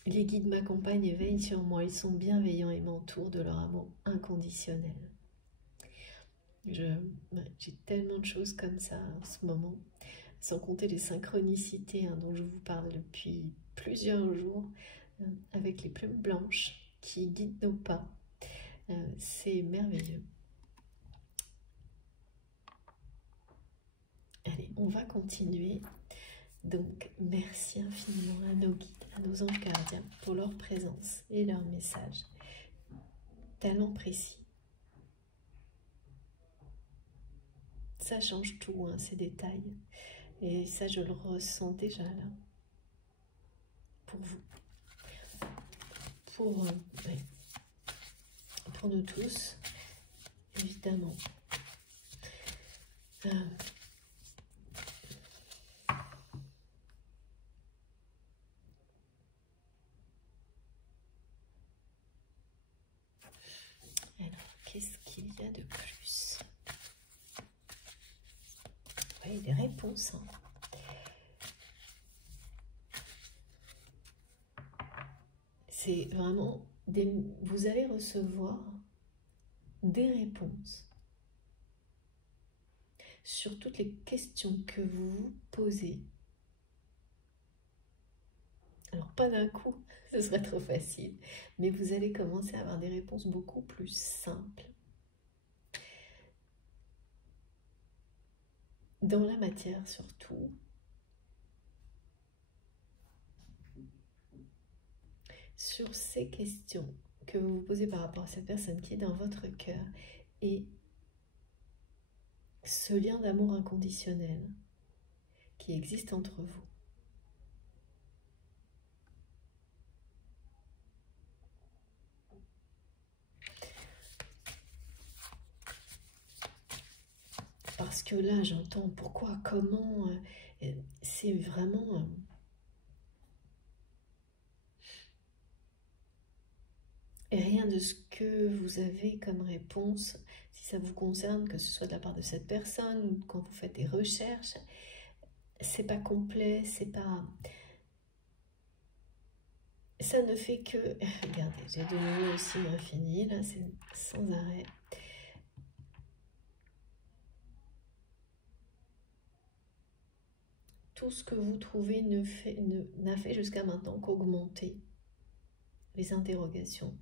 Les guides m'accompagnent et veillent sur moi. Ils sont bienveillants et m'entourent de leur amour inconditionnel. J'ai tellement de choses comme ça en ce moment, sans compter les synchronicités dont je vous parle depuis plusieurs jours, avec les plumes blanches qui guident nos pas. C'est merveilleux. Allez, on va continuer. Donc, merci infiniment à nos guides, à nos anges gardiens pour leur présence et leur message. Talent précis. Ça change tout, ces détails. Et ça, je le ressens déjà là. Pour vous. Pour nous tous, évidemment. Alors, qu'est-ce qu'il y a de plus? Oui, des réponses. C'est vraiment vous allez recevoir des réponses sur toutes les questions que vous vous posez. Alors pas d'un coup, ce serait trop facile, mais vous allez commencer à avoir des réponses beaucoup plus simples dans la matière surtout. Sur ces questions que vous vous posez par rapport à cette personne qui est dans votre cœur et ce lien d'amour inconditionnel qui existe entre vous. Parce que là, j'entends pourquoi, comment, c'est vraiment... Et rien de ce que vous avez comme réponse, si ça vous concerne, que ce soit de la part de cette personne ou quand vous faites des recherches, c'est pas complet, c'est pas... Ça ne fait que... Regardez, j'ai de nouveau aussi l'infini, là, c'est sans arrêt. Tout ce que vous trouvez n'a fait jusqu'à maintenant qu'augmenter les interrogations.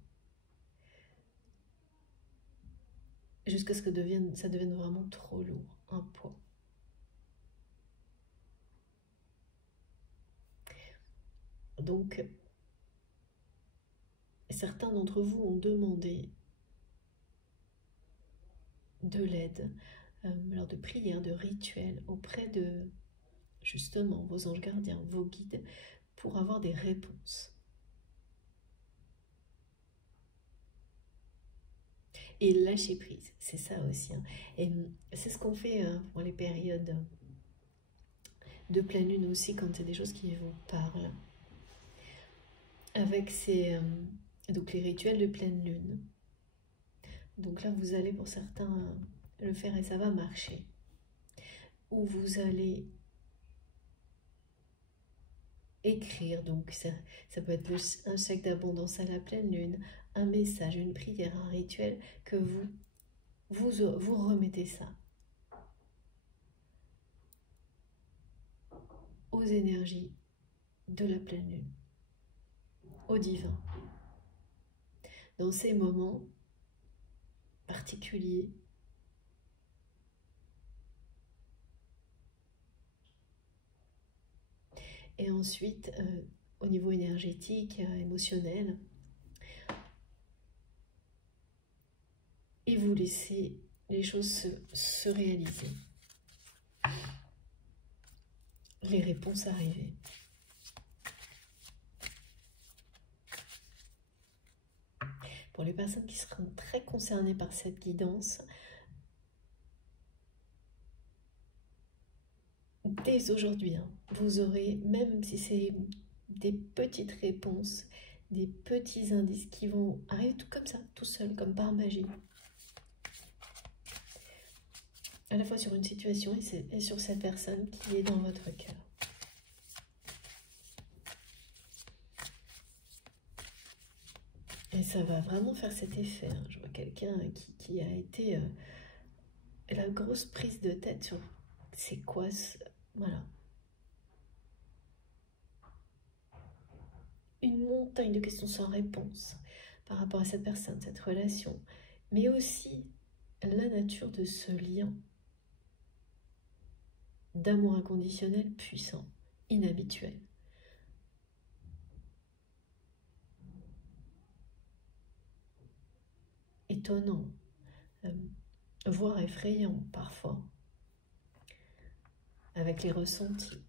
Jusqu'à ce que ça devienne vraiment trop lourd, un poids. Donc, certains d'entre vous ont demandé de l'aide lors de prières, de rituels auprès de, justement, vos anges gardiens, vos guides, pour avoir des réponses. et lâcher prise. C'est ça aussi, hein. Et c'est ce qu'on fait pour les périodes de pleine lune aussi, quand c'est des choses qui vous parlent. Avec donc les rituels de pleine lune. Donc là, vous allez pour certains le faire et ça va marcher. Ou vous allez écrire, donc ça peut être un chèque d'abondance à la pleine lune, un message, une prière, un rituel, que vous remettez ça aux énergies de la pleine lune, au divin. Dans ces moments particuliers, et ensuite, au niveau énergétique, émotionnel, et vous laissez les choses se réaliser, les réponses arriver. Pour les personnes qui seront très concernées par cette guidance, dès aujourd'hui, hein, vous aurez, même si c'est des petites réponses, des petits indices qui vont arriver tout comme ça, tout seul, comme par magie, à la fois sur une situation et sur cette personne qui est dans votre cœur. Et ça va vraiment faire cet effet, hein. Je vois quelqu'un qui a été la grosse prise de tête sur c'est quoi ce... Voilà. Une montagne de questions sans réponse par rapport à cette personne, cette relation, mais aussi la nature de ce lien d'amour inconditionnel puissant, inhabituel. Étonnant, voire effrayant parfois, avec les ressentis.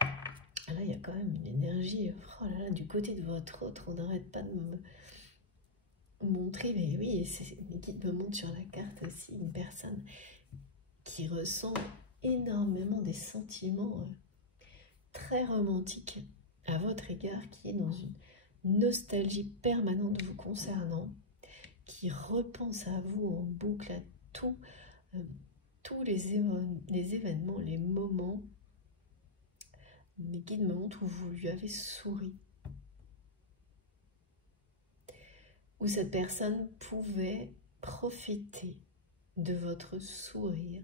Là, il y a quand même une énergie, oh là là, du côté de votre autre, on n'arrête pas de me montrer, mais oui, c'est les guides me montrent sur la carte aussi une personne qui ressent énormément des sentiments très romantiques à votre égard, qui est dans une nostalgie permanente vous concernant, qui repense à vous en boucle, à tous les événements, les moments. Les guides me montrent où vous lui avez souri, où cette personne pouvait profiter de votre sourire,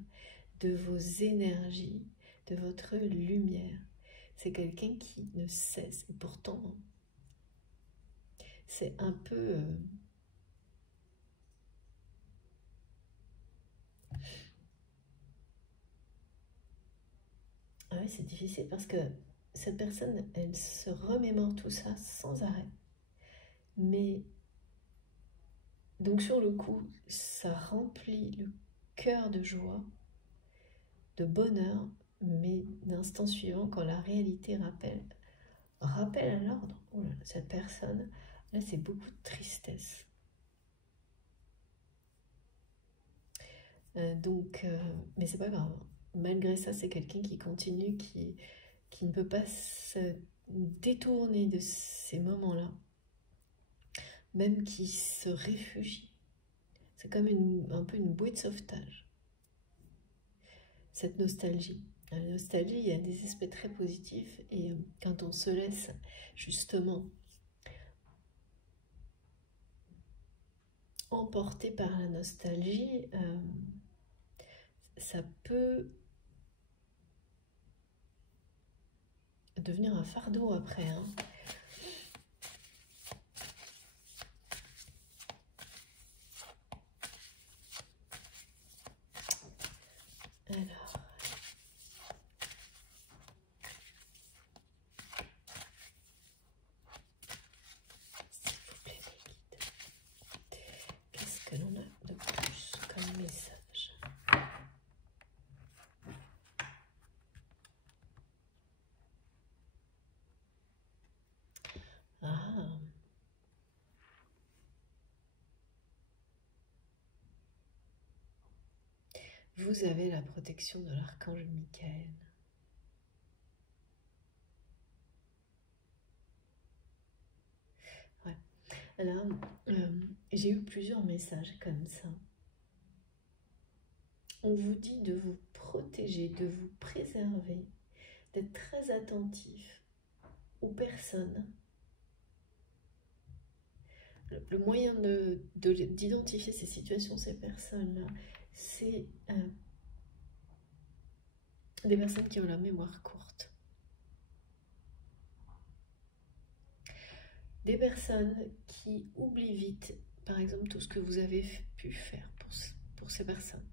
de vos énergies, de votre lumière. C'est quelqu'un qui ne cesse, et pourtant, c'est un peu... Ah oui, c'est difficile parce que cette personne, elle se remémore tout ça sans arrêt. Mais, donc sur le coup, ça remplit le cœur de joie, de bonheur, mais l'instant suivant, quand la réalité rappelle à l'ordre, oh là, cette personne, là c'est beaucoup de tristesse. Mais c'est pas grave. Malgré ça, c'est quelqu'un qui continue, qui ne peut pas se détourner de ces moments-là, même qui se réfugie. C'est comme un peu une bouée de sauvetage, cette nostalgie. La nostalgie, il y a des aspects très positifs, et quand on se laisse justement emporter par la nostalgie, ça peut devenir un fardeau après, hein. Alors, s'il vous plaît, les guides, qu'est-ce que l'on a de plus comme message? vous avez la protection de l'archange Michael. Ouais. Alors, j'ai eu plusieurs messages comme ça. On vous dit de vous protéger, de vous préserver, d'être très attentif aux personnes. Le moyen d'identifier ces situations, ces personnes-là, c'est des personnes qui ont la mémoire courte. Des personnes qui oublient vite, par exemple, tout ce que vous avez pu faire pour ces personnes.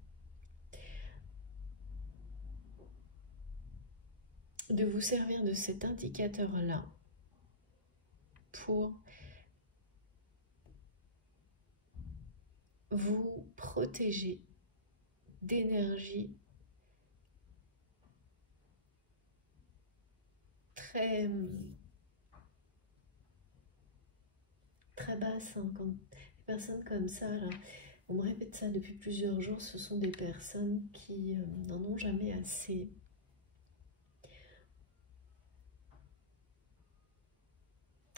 De vous servir de cet indicateur-là pour vous protéger d'énergie très basse. Hein, quand des personnes comme ça, là, on me répète ça depuis plusieurs jours, ce sont des personnes qui n'en ont jamais assez.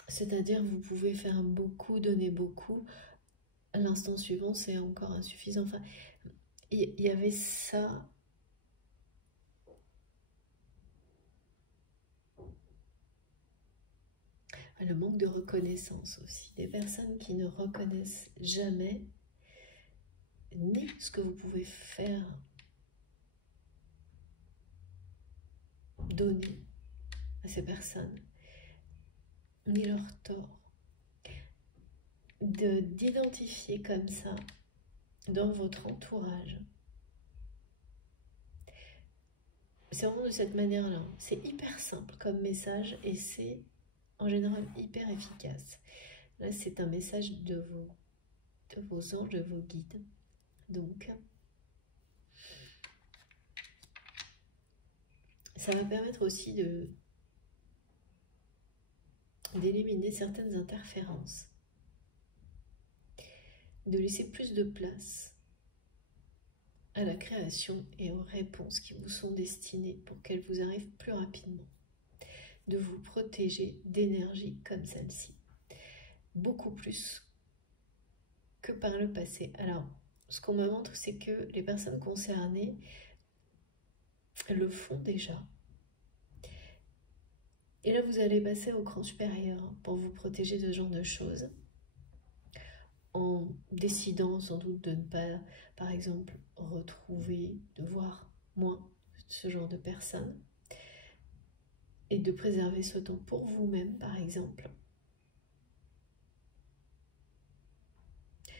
C'est-à-dire, vous pouvez faire beaucoup, donner beaucoup. À l'instant suivant, c'est encore insuffisant. Enfin, il y avait ça. Le manque de reconnaissance aussi. Des personnes qui ne reconnaissent jamais ni ce que vous pouvez faire, donner à ces personnes, ni leur tort. D'identifier comme ça dans votre entourage. C'est vraiment de cette manière-là. C'est hyper simple comme message et c'est en général hyper efficace. Là, c'est un message de vos anges, de vos guides. Donc, ça va permettre aussi d'éliminer certaines interférences, de laisser plus de place à la création et aux réponses qui vous sont destinées pour qu'elles vous arrivent plus rapidement, de vous protéger d'énergie comme celle-ci, beaucoup plus que par le passé. Alors, ce qu'on me montre, c'est que les personnes concernées le font déjà. Et là, vous allez passer au cran supérieur pour vous protéger de ce genre de choses, en décidant sans doute de ne pas, par exemple, retrouver, de voir moins ce genre de personnes, et de préserver ce temps pour vous-même, par exemple.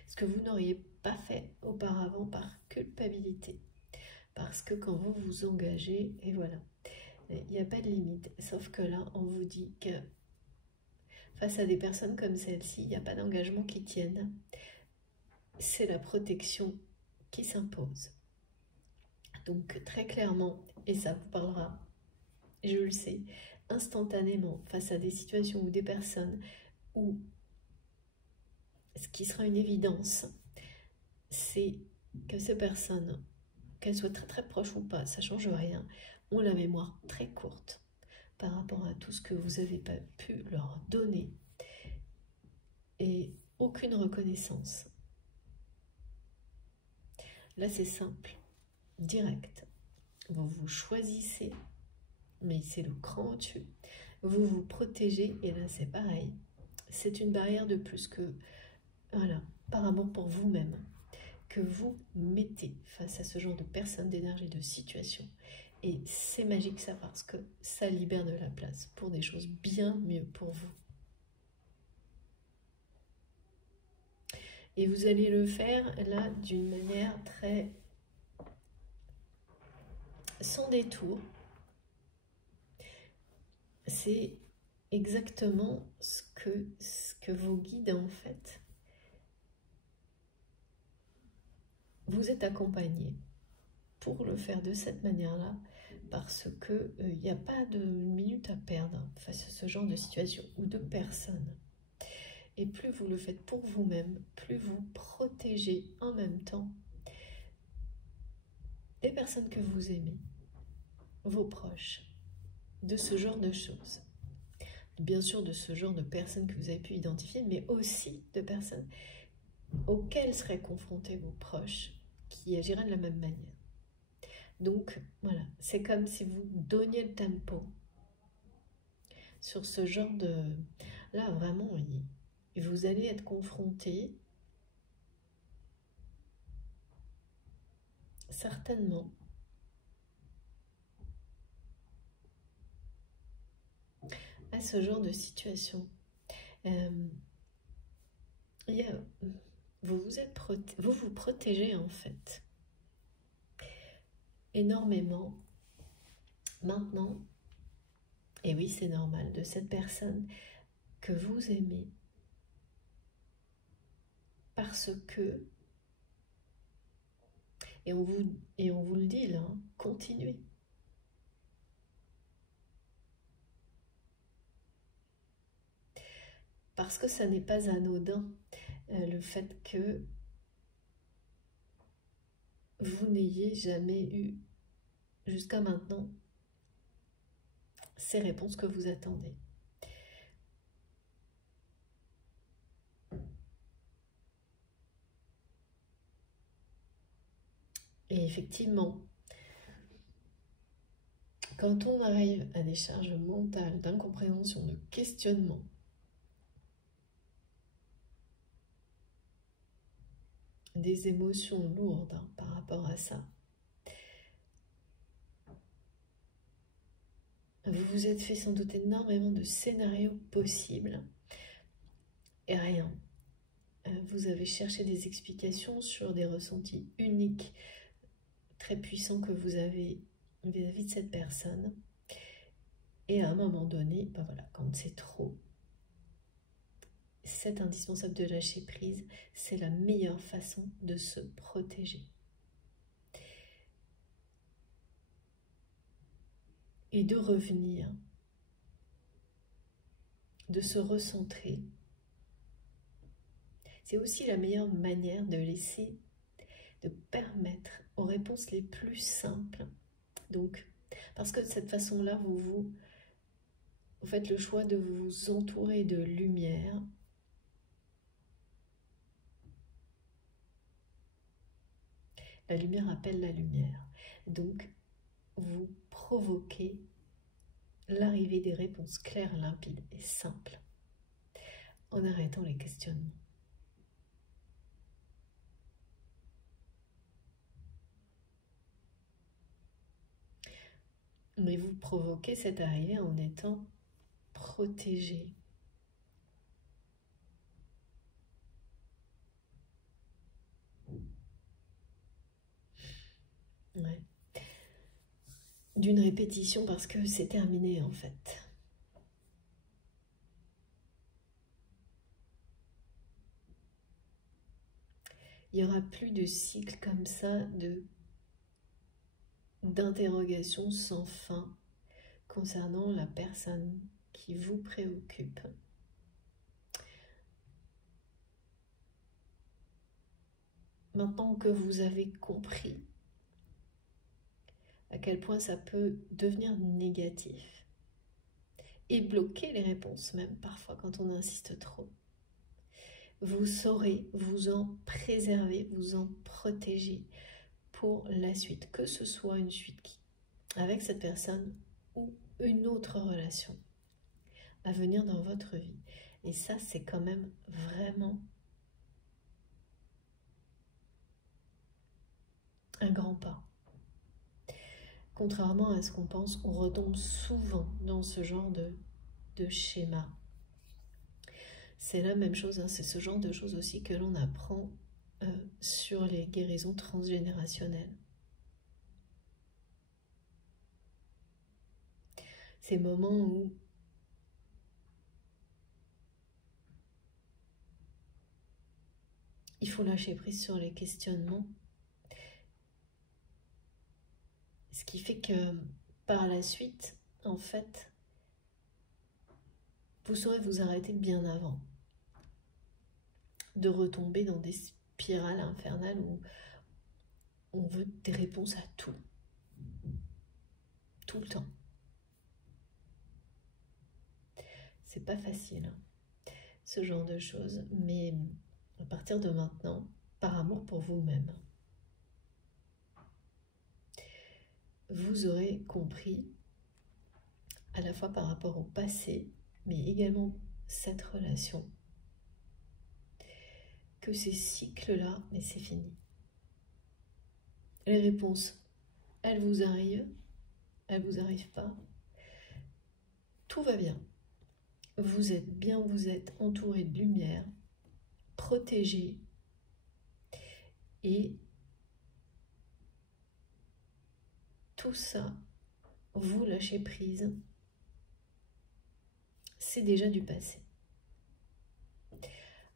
Ce que vous n'auriez pas fait auparavant par culpabilité. Parce que quand vous vous engagez, et voilà, il n'y a pas de limite. Sauf que là, on vous dit que face à des personnes comme celle-ci, il n'y a pas d'engagement qui tienne. C'est la protection qui s'impose. Donc très clairement, et ça vous parlera, je le sais, instantanément, face à des situations ou des personnes où ce qui sera une évidence, c'est que ces personnes, qu'elles soient très très proches ou pas, ça ne change rien, ont la mémoire très courte par rapport à tout ce que vous n'avez pas pu leur donner et aucune reconnaissance. Là, c'est simple, direct. Vous vous choisissez, mais c'est le cran au-dessus. Vous vous protégez et là, c'est pareil. C'est une barrière de plus que, voilà, par amour pour vous-même, que vous mettez face à ce genre de personnes, d'énergie, de situation. Et c'est magique ça parce que ça libère de la place pour des choses bien mieux pour vous. Et vous allez le faire là d'une manière très sans détour. C'est exactement ce que vos guides en fait vous êtes accompagnés pour le faire de cette manière-là parce que il n'y a pas de minute à perdre face à ce genre de situation ou de personnes. Et plus vous le faites pour vous-même, plus vous protégez en même temps des personnes que vous aimez, vos proches, de ce genre de choses. Bien sûr, de ce genre de personnes que vous avez pu identifier, mais aussi de personnes auxquelles seraient confrontés vos proches, qui agiraient de la même manière. Donc, voilà, c'est comme si vous donniez le tempo sur ce genre de... Là, vraiment, vous allez être confronté, certainement, à ce genre de situation. Vous vous protégez en fait énormément maintenant, et oui c'est normal, de cette personne que vous aimez parce que, et on vous le dit là, hein, continuez. Parce que ça n'est pas anodin, le fait que vous n'ayez jamais eu jusqu'à maintenant ces réponses que vous attendez. Et effectivement, quand on arrive à des charges mentales d'incompréhension, de questionnement, des émotions lourdes par rapport à ça, vous vous êtes fait sans doute énormément de scénarios possibles et rien. Vous avez cherché des explications sur des ressentis uniques, très puissants que vous avez vis-à-vis de cette personne. Et à un moment donné, ben voilà, quand c'est trop, c'est indispensable de lâcher prise. C'est la meilleure façon de se protéger. Et de revenir, de se recentrer. C'est aussi la meilleure manière de laisser, de permettre aux réponses les plus simples. Donc, parce que de cette façon-là, vous faites le choix de vous entourer de lumière. La lumière appelle la lumière. Donc, vous provoquez l'arrivée des réponses claires, limpides et simples en arrêtant les questionnements. Mais vous provoquez cette arrivée en étant protégé. Ouais. D'une répétition parce que c'est terminé en fait. Il n'y aura plus de cycle comme ça d'interrogation sans fin concernant la personne qui vous préoccupe. Maintenant que vous avez compris à quel point ça peut devenir négatif et bloquer les réponses même parfois quand on insiste trop, vous saurez vous en préserver, vous en protéger pour la suite, que ce soit une suite avec cette personne ou une autre relation à venir dans votre vie. Et ça, c'est quand même vraiment un grand pas. Contrairement à ce qu'on pense, on retombe souvent dans ce genre de schéma. C'est la même chose, hein, c'est ce genre de choses aussi que l'on apprend sur les guérisons transgénérationnelles. Ces moments où il faut lâcher prise sur les questionnements. Ce qui fait que par la suite, en fait, vous saurez vous arrêter bien avant de retomber dans des spirales infernales où on veut des réponses à tout. Tout le temps. C'est pas facile, hein, ce genre de choses, mais à partir de maintenant, par amour pour vous-même, vous aurez compris, à la fois par rapport au passé, mais également cette relation, que ces cycles-là, mais c'est fini. Les réponses, elles vous arrivent pas, tout va bien. Vous êtes bien, vous êtes entouré de lumière, protégé, et tout ça, vous lâchez prise, c'est déjà du passé.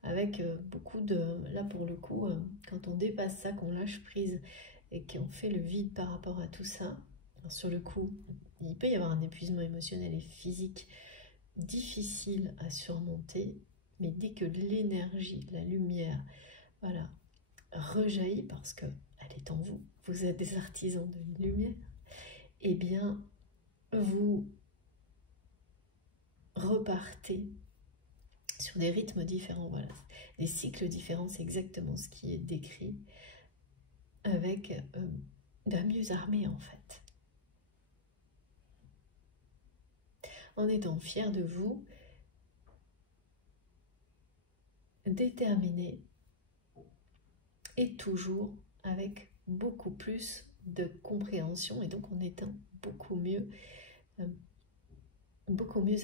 Avec beaucoup de... Là pour le coup, quand on dépasse ça, qu'on lâche prise et qu'on fait le vide par rapport à tout ça, sur le coup, il peut y avoir un épuisement émotionnel et physique difficile à surmonter, mais dès que l'énergie, la lumière, voilà, rejaillit parce que elle est en vous, vous êtes des artisans de lumière, eh bien, vous repartez sur des rythmes différents, voilà, des cycles différents, c'est exactement ce qui est décrit, avec mieux armé en fait. En étant fier de vous, déterminé et toujours avec beaucoup plus de compréhension et donc en étant beaucoup mieux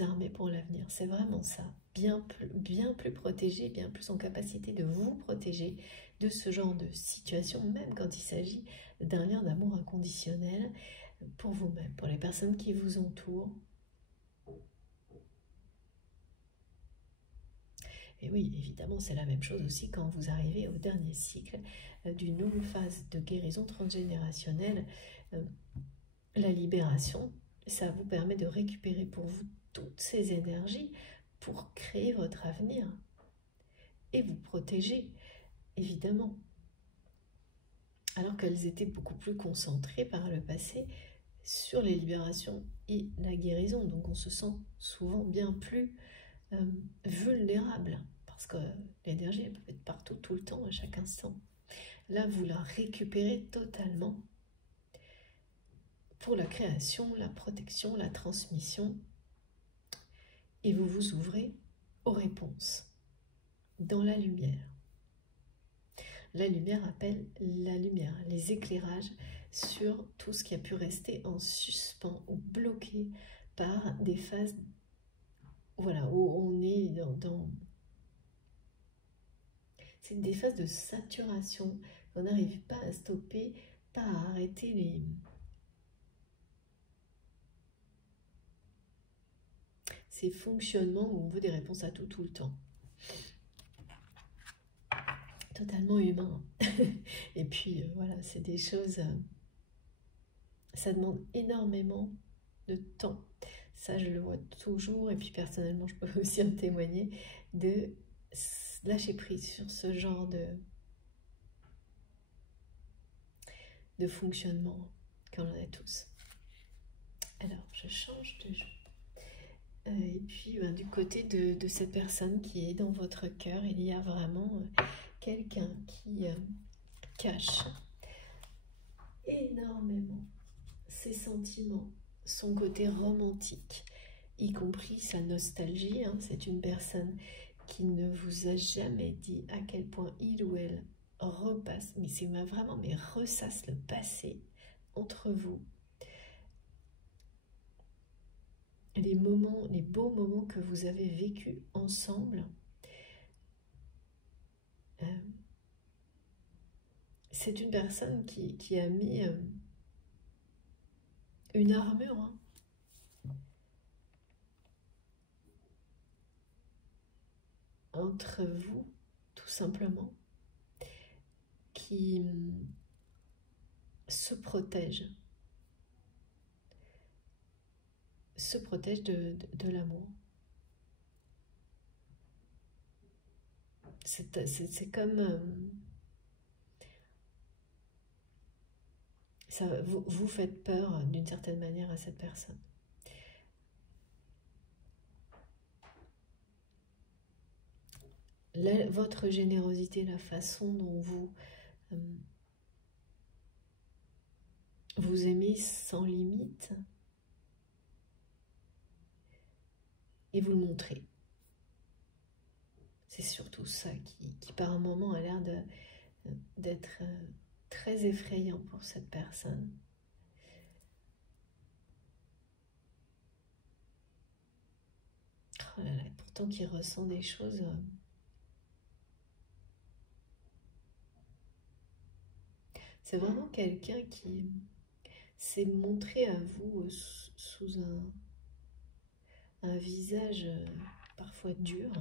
armé pour l'avenir. C'est vraiment ça, bien plus protégé, bien plus en capacité de vous protéger de ce genre de situation, même quand il s'agit d'un lien d'amour inconditionnel pour vous-même, pour les personnes qui vous entourent. Et oui, évidemment, c'est la même chose aussi quand vous arrivez au dernier cycle d'une longue phase de guérison transgénérationnelle. La libération, ça vous permet de récupérer pour vous toutes ces énergies pour créer votre avenir et vous protéger, évidemment. Alors qu'elles étaient beaucoup plus concentrées par le passé sur les libérations et la guérison. Donc on se sent souvent bien plus vulnérable, parce que l'énergie elle peut être partout, tout le temps, à chaque instant. Là, vous la récupérez totalement pour la création, la protection, la transmission, et vous vous ouvrez aux réponses dans la lumière. La lumière appelle la lumière, les éclairages sur tout ce qui a pu rester en suspens ou bloqué par des phases, voilà, où on est dans c'est des phases de saturation, on n'arrive pas à stopper, pas à arrêter ces fonctionnements où on veut des réponses à tout, tout le temps. Totalement humain. Et puis, voilà, c'est des choses... ça demande énormément de temps. Ça, je le vois toujours, et puis personnellement, je peux aussi en témoigner, de lâcher prise sur ce genre de fonctionnement qu'on en a tous. Alors, je change de jeu. Et puis, du côté de cette personne qui est dans votre cœur, il y a vraiment quelqu'un qui cache énormément ses sentiments, son côté romantique, y compris sa nostalgie. Hein. C'est une personne qui ne vous a jamais dit à quel point il ou elle repasse, mais c'est vraiment, mais ressasse le passé entre vous. Les moments, les beaux moments que vous avez vécus ensemble, c'est une personne qui a mis une armure entre vous, tout simplement, qui se protège de l'amour. C'est comme vous faites peur d'une certaine manière à cette personne. Votre générosité, la façon dont vous aimez sans limite, et vous le montrez. C'est surtout ça qui par un moment a l'air d'être très effrayant pour cette personne. Oh là là, pourtant qui ressent des choses... C'est vraiment quelqu'un qui s'est montré à vous sous un visage parfois dur.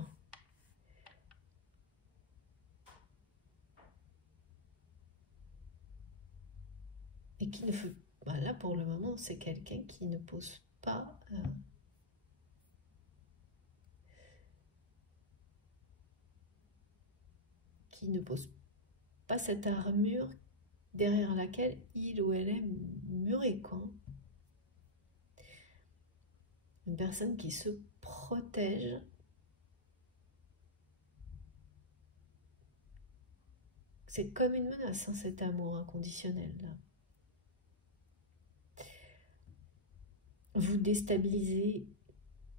Et qui ne fait... là, pour le moment, c'est quelqu'un qui ne pose pas... qui ne pose pas cette armure derrière laquelle il ou elle est muré, quoi. Une personne qui se protège. C'est comme une menace, hein, cet amour inconditionnel, là. Vous déstabilisez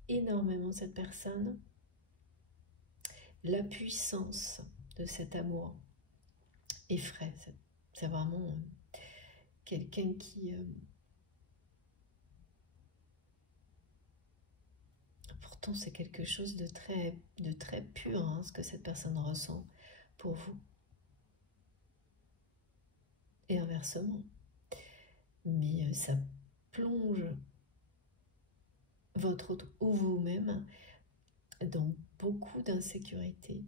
énormément cette personne. La puissance de cet amour effraie. C'est vraiment quelqu'un qui... pourtant, c'est quelque chose de très pur, hein, ce que cette personne ressent pour vous. Et inversement. Mais ça plonge votre autre ou vous-même dans beaucoup d'insécurité.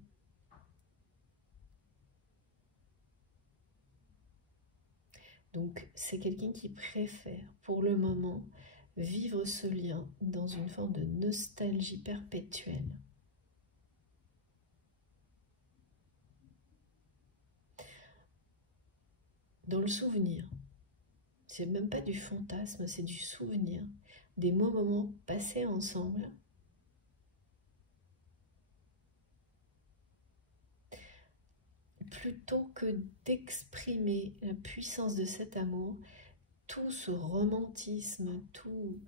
Donc, c'est quelqu'un qui préfère, pour le moment, vivre ce lien dans une forme de nostalgie perpétuelle. Dans le souvenir. C'est même pas du fantasme, c'est du souvenir. Des moments passés ensemble. Plutôt que d'exprimer la puissance de cet amour, tout ce romantisme, tout...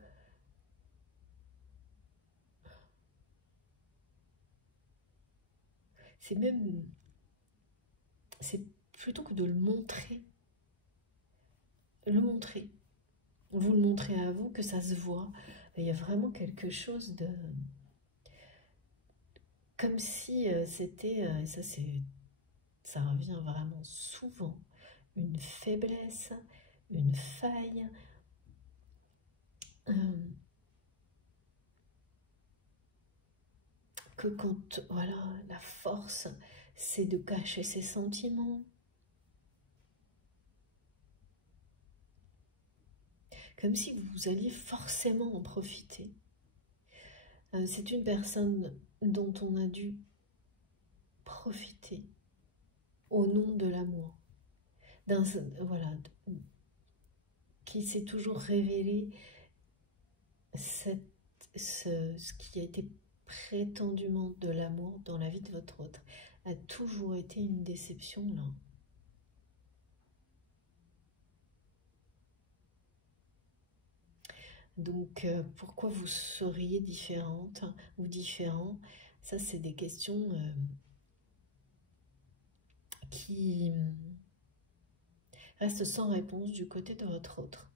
c'est plutôt que de le montrer, vous le montrez à vous, que ça se voit. Il y a vraiment quelque chose de... comme si c'était, ça revient vraiment souvent, une faiblesse, une faille, que quand, voilà, la force, c'est de cacher ses sentiments. Comme si vous alliez forcément en profiter. C'est une personne dont on a dû profiter au nom de l'amour. Voilà, qui s'est toujours révélé ce qui a été prétendument de l'amour dans la vie de votre autre, a toujours été une déception, là. Donc, pourquoi vous seriez différente ou différent? Ça, c'est des questions qui restent sans réponse du côté de votre autre.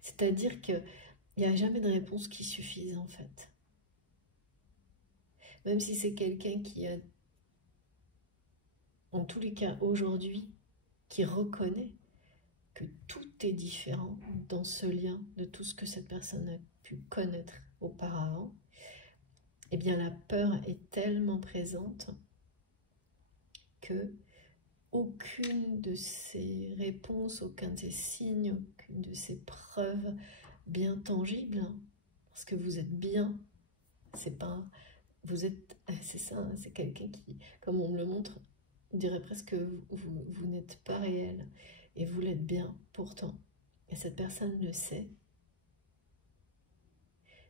C'est-à-dire qu'il n'y a jamais de réponse qui suffise, en fait. Même si c'est quelqu'un qui a, en tous les cas aujourd'hui, qui reconnaît que tout est différent dans ce lien de tout ce que cette personne a pu connaître auparavant, eh bien la peur est tellement présente que aucune de ces réponses, aucun de ces signes, aucune de ces preuves bien tangibles, hein, parce que vous êtes bien, c'est pas, vous êtes, c'est ça, hein, c'est quelqu'un qui, comme on me le montre, on dirait presque que vous n'êtes pas réel et vous l'êtes bien pourtant. Et cette personne le sait.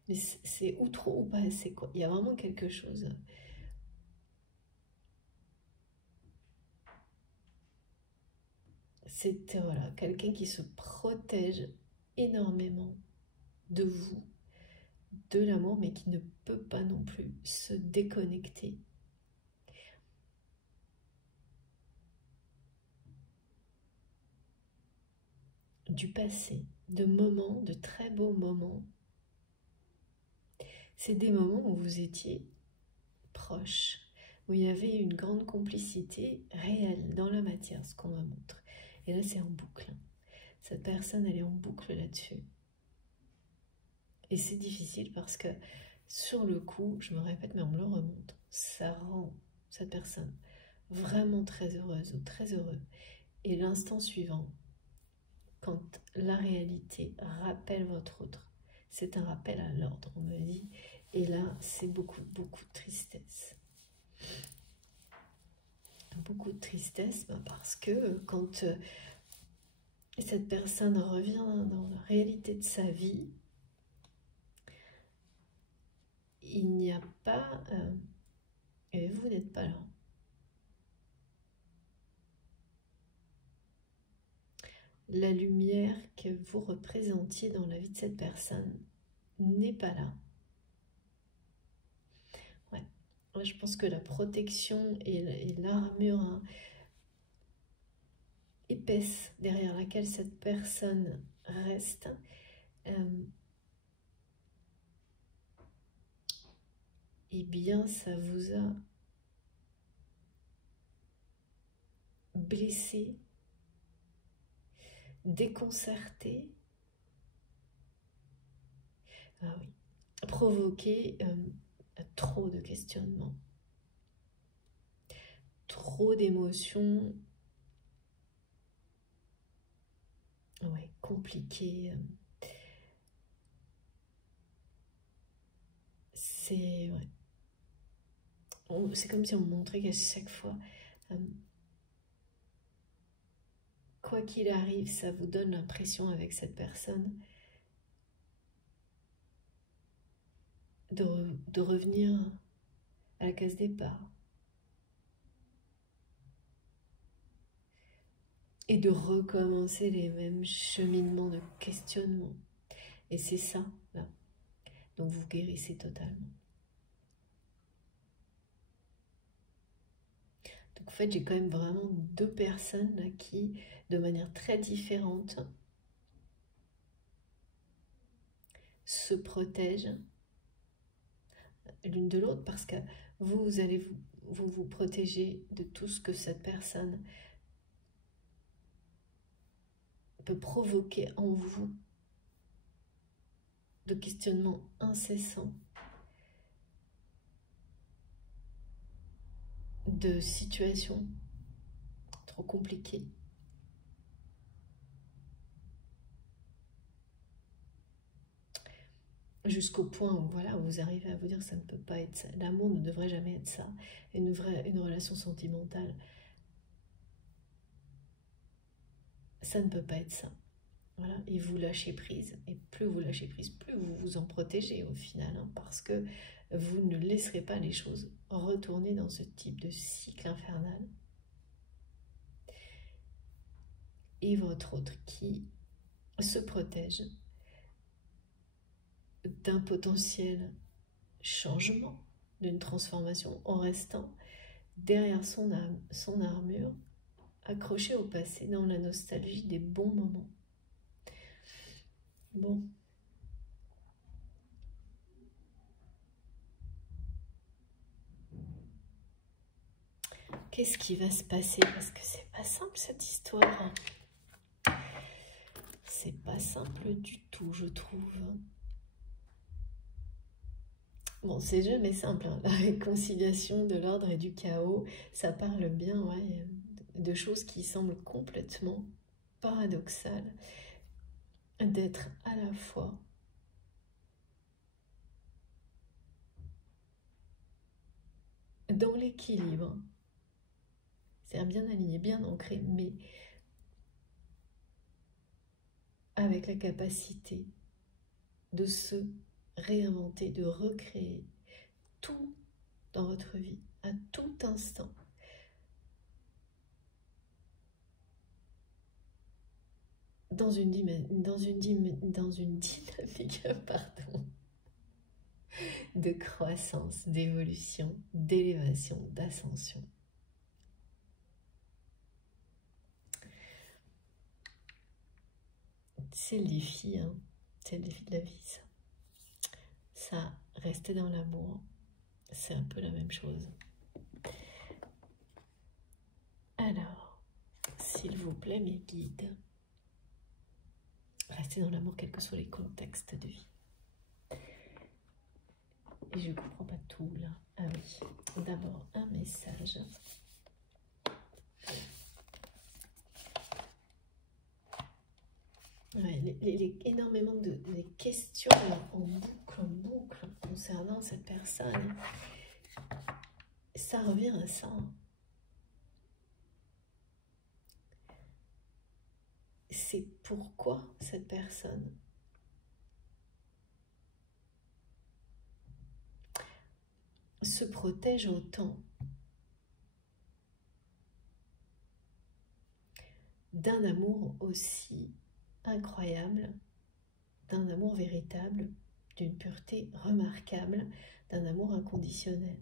Mais c'est ou trop ou pas assez, quoi. Il y a vraiment quelque chose. C'est voilà, quelqu'un qui se protège énormément de vous, de l'amour, mais qui ne peut pas non plus se déconnecter du passé, de moments, de très beaux moments. C'est des moments où vous étiez proches, où il y avait une grande complicité réelle dans la matière, ce qu'on me montre. Et là, c'est en boucle. Cette personne, elle est en boucle là-dessus. Et c'est difficile parce que, sur le coup, je me répète, mais on me le remonte, ça rend cette personne vraiment très heureuse ou très heureux. Et l'instant suivant, quand la réalité rappelle votre autre, c'est un rappel à l'ordre, on me dit. Et là, c'est beaucoup, beaucoup de tristesse. Beaucoup de tristesse parce que quand cette personne revient dans la réalité de sa vie, il n'y a pas... et vous n'êtes pas là. La lumière que vous représentiez dans la vie de cette personne n'est pas là. Ouais. Moi, je pense que la protection et l'armure épaisse derrière laquelle cette personne reste, eh bien, ça vous a blessé, déconcerté, ah oui, provoqué trop de questionnements, trop d'émotions, ouais, compliquées. C'est ouais. C'est comme si on me montrait qu'à chaque fois, quoi qu'il arrive, ça vous donne l'impression avec cette personne de revenir à la case départ et de recommencer les mêmes cheminements de questionnement. Et c'est ça, là. Donc vous guérissez totalement. Donc en fait, j'ai quand même vraiment deux personnes là qui, de manière très différente, se protègent l'une de l'autre parce que vous allez vous protéger de tout ce que cette personne peut provoquer en vous de questionnements incessants, de situations trop compliquées. Jusqu'au point où voilà, vous arrivez à vous dire ça ne peut pas être ça. L'amour ne devrait jamais être ça. Une relation sentimentale, ça ne peut pas être ça. Voilà, et vous lâchez prise. Et plus vous lâchez prise, plus vous vous en protégez au final, hein, parce que vous ne laisserez pas les choses retourner dans ce type de cycle infernal. Et votre autre qui se protège d'un potentiel changement, d'une transformation en restant derrière son armure, accroché au passé dans la nostalgie des bons moments. Bon. Qu'est-ce qui va se passer? Parce que c'est pas simple cette histoire. C'est pas simple du tout, je trouve. Bon, c'est jamais simple, hein. La réconciliation de l'ordre et du chaos, ça parle bien, ouais, de choses qui semblent complètement paradoxales. D'être à la fois dans l'équilibre, c'est bien aligné, bien ancré, mais avec la capacité de se réinventer, de recréer tout dans votre vie, à tout instant. Dans une dynamique pardon, de croissance, d'évolution, d'élévation, d'ascension. C'est le défi, hein. C'est le défi de la vie, ça. Ça, rester dans l'amour, c'est un peu la même chose. Alors, s'il vous plaît, mes guides, restez dans l'amour quels que soient les contextes de vie. Et je ne comprends pas tout là. Ah oui, d'abord un message. Ouais, énormément de questions en boucle concernant cette personne. Ça revient à ça. C'est pourquoi cette personne se protège autant d'un amour aussi incroyable, d'un amour véritable, d'une pureté remarquable, d'un amour inconditionnel.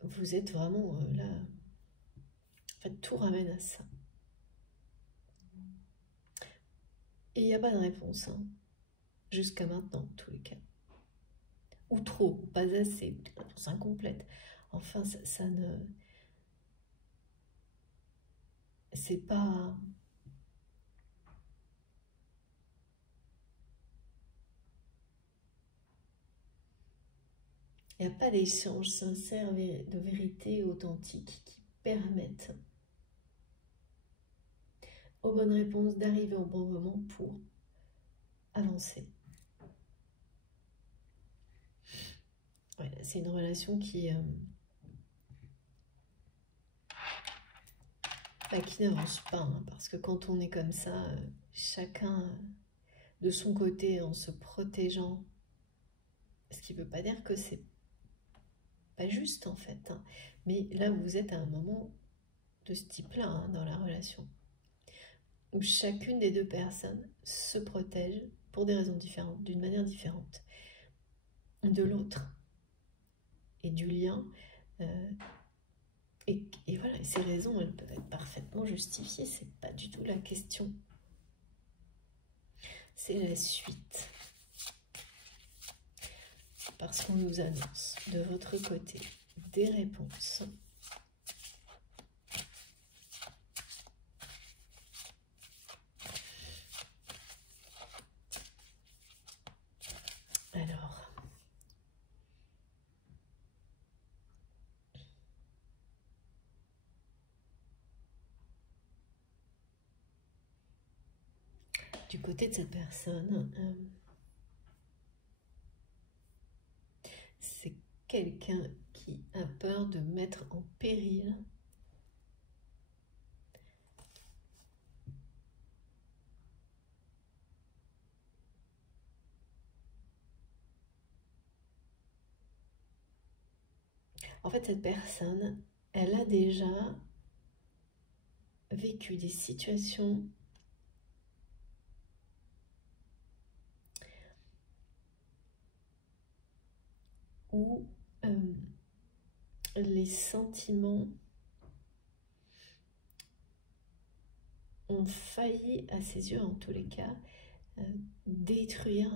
Vous êtes vraiment là, en fait, tout ramène à ça. Et il n'y a pas de réponse, hein, jusqu'à maintenant, en tous les cas. Ou trop, pas assez, ou une réponse incomplète. Enfin, ça ne... C'est pas... Il n'y a pas d'échange sincère de vérité authentique qui permettent aux bonnes réponses d'arriver au bon moment pour avancer. Ouais, c'est une relation qui n'avance pas, hein, parce que quand on est comme ça, chacun de son côté en se protégeant, ce qui ne veut pas dire que c'est pas juste en fait, hein, mais là vous êtes à un moment de ce type-là, hein, dans la relation, où chacune des deux personnes se protège pour des raisons différentes, d'une manière différente de l'autre et du lien. Et voilà, ces raisons, elles peuvent être parfaitement justifiées, c'est pas du tout la question. C'est la suite. Parce qu'on nous annonce de votre côté des réponses. Alors, du côté de cette personne, c'est quelqu'un qui a peur de mettre en péril en fait, cette personne, elle a déjà vécu des situations où les sentiments ont failli, à ses yeux en tous les cas, détruire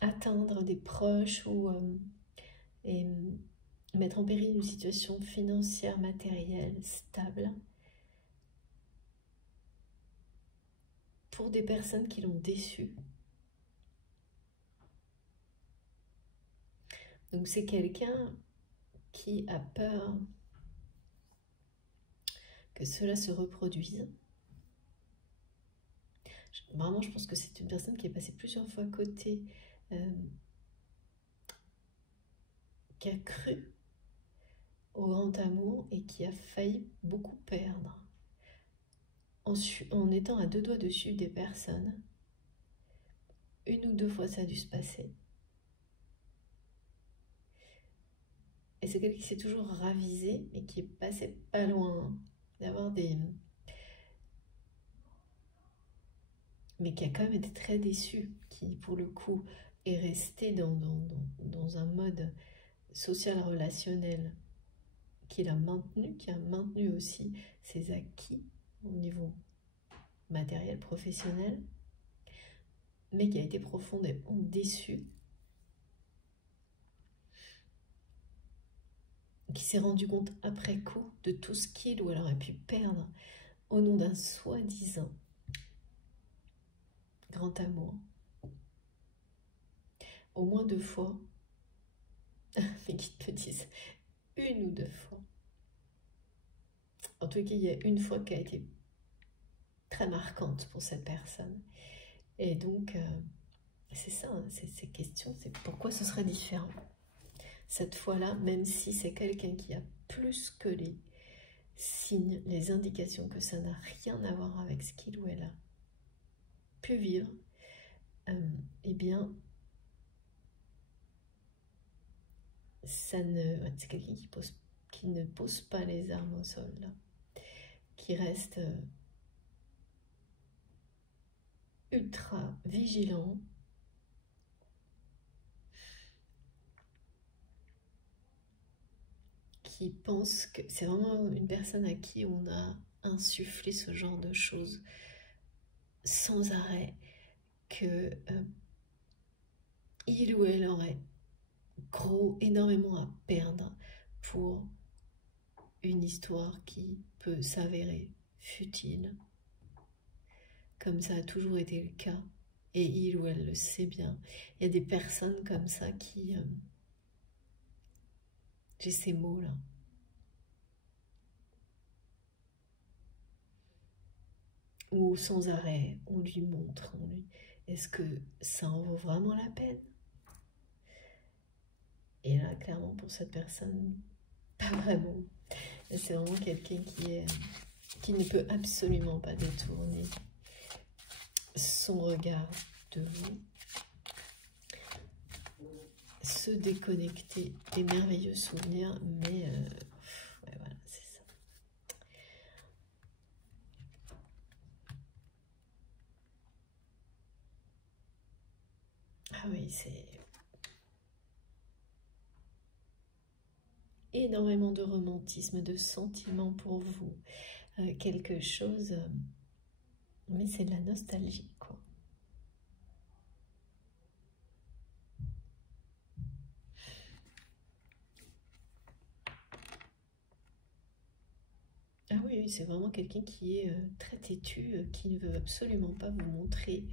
atteindre des proches ou et mettre en péril une situation financière, matérielle, stable pour des personnes qui l'ont déçu. Donc c'est quelqu'un qui a peur que cela se reproduise, Vraiment, je pense que c'est une personne qui est passée plusieurs fois à côté, qui a cru au grand amour et qui a failli beaucoup perdre en étant à deux doigts de suivre des personnes. Une ou deux fois ça a dû se passer. Et c'est quelqu'un qui s'est toujours ravisé et qui est passé pas loin d'avoir des... mais qui a quand même été très déçu, qui pour le coup est resté dans un mode social relationnel qu'il a maintenu, qui a maintenu aussi ses acquis au niveau matériel, professionnel, mais qui a été profondément déçu, qui s'est rendu compte après coup de tout ce qu'il ou elle aurait pu perdre au nom d'un soi-disant grand amour. Au moins 2 fois, mais qui te disent 1 ou 2 fois. En tout cas, il y a une fois qui a été très marquante pour cette personne. Et donc, c'est ça, hein, ces questions, c'est pourquoi ce serait différent. Cette fois-là, même si c'est quelqu'un qui a plus que les signes, les indications que ça n'a rien à voir avec ce qu'il ou elle a pu vivre, eh bien, c'est quelqu'un qui ne pose pas les armes au sol, là, qui reste ultra vigilant, qui pense que c'est vraiment une personne à qui on a insufflé ce genre de choses sans arrêt, que il ou elle aurait énormément à perdre pour une histoire qui peut s'avérer futile, comme ça a toujours été le cas, et il ou elle le sait bien. Il y a des personnes comme ça qui... j'ai ces mots-là. Où sans arrêt, on lui montre, est-ce que ça en vaut vraiment la peine? Et là, clairement, pour cette personne, pas vraiment. C'est vraiment quelqu'un qui ne peut absolument pas détourner son regard de vous, se déconnecter des merveilleux souvenirs, mais ouais, voilà, c'est ça. Ah oui, c'est énormément de romantisme, de sentiments pour vous, quelque chose, mais c'est de la nostalgie, quoi. Ah oui, c'est vraiment quelqu'un qui est très têtu, qui ne veut absolument pas vous montrer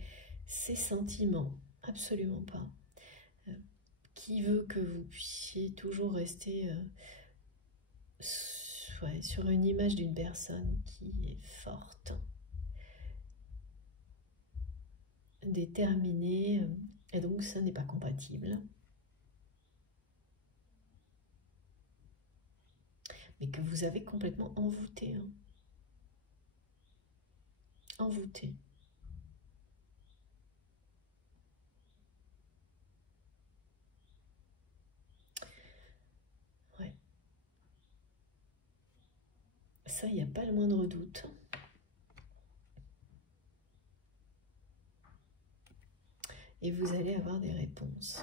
ses sentiments, absolument pas. Qui veut que vous puissiez toujours rester sur une image d'une personne qui est forte, déterminée, et donc ça n'est pas compatible. Mais que vous avez complètement envoûté. Hein. Envoûté. Ouais. Ça, il n'y a pas le moindre doute. Et vous allez avoir des réponses.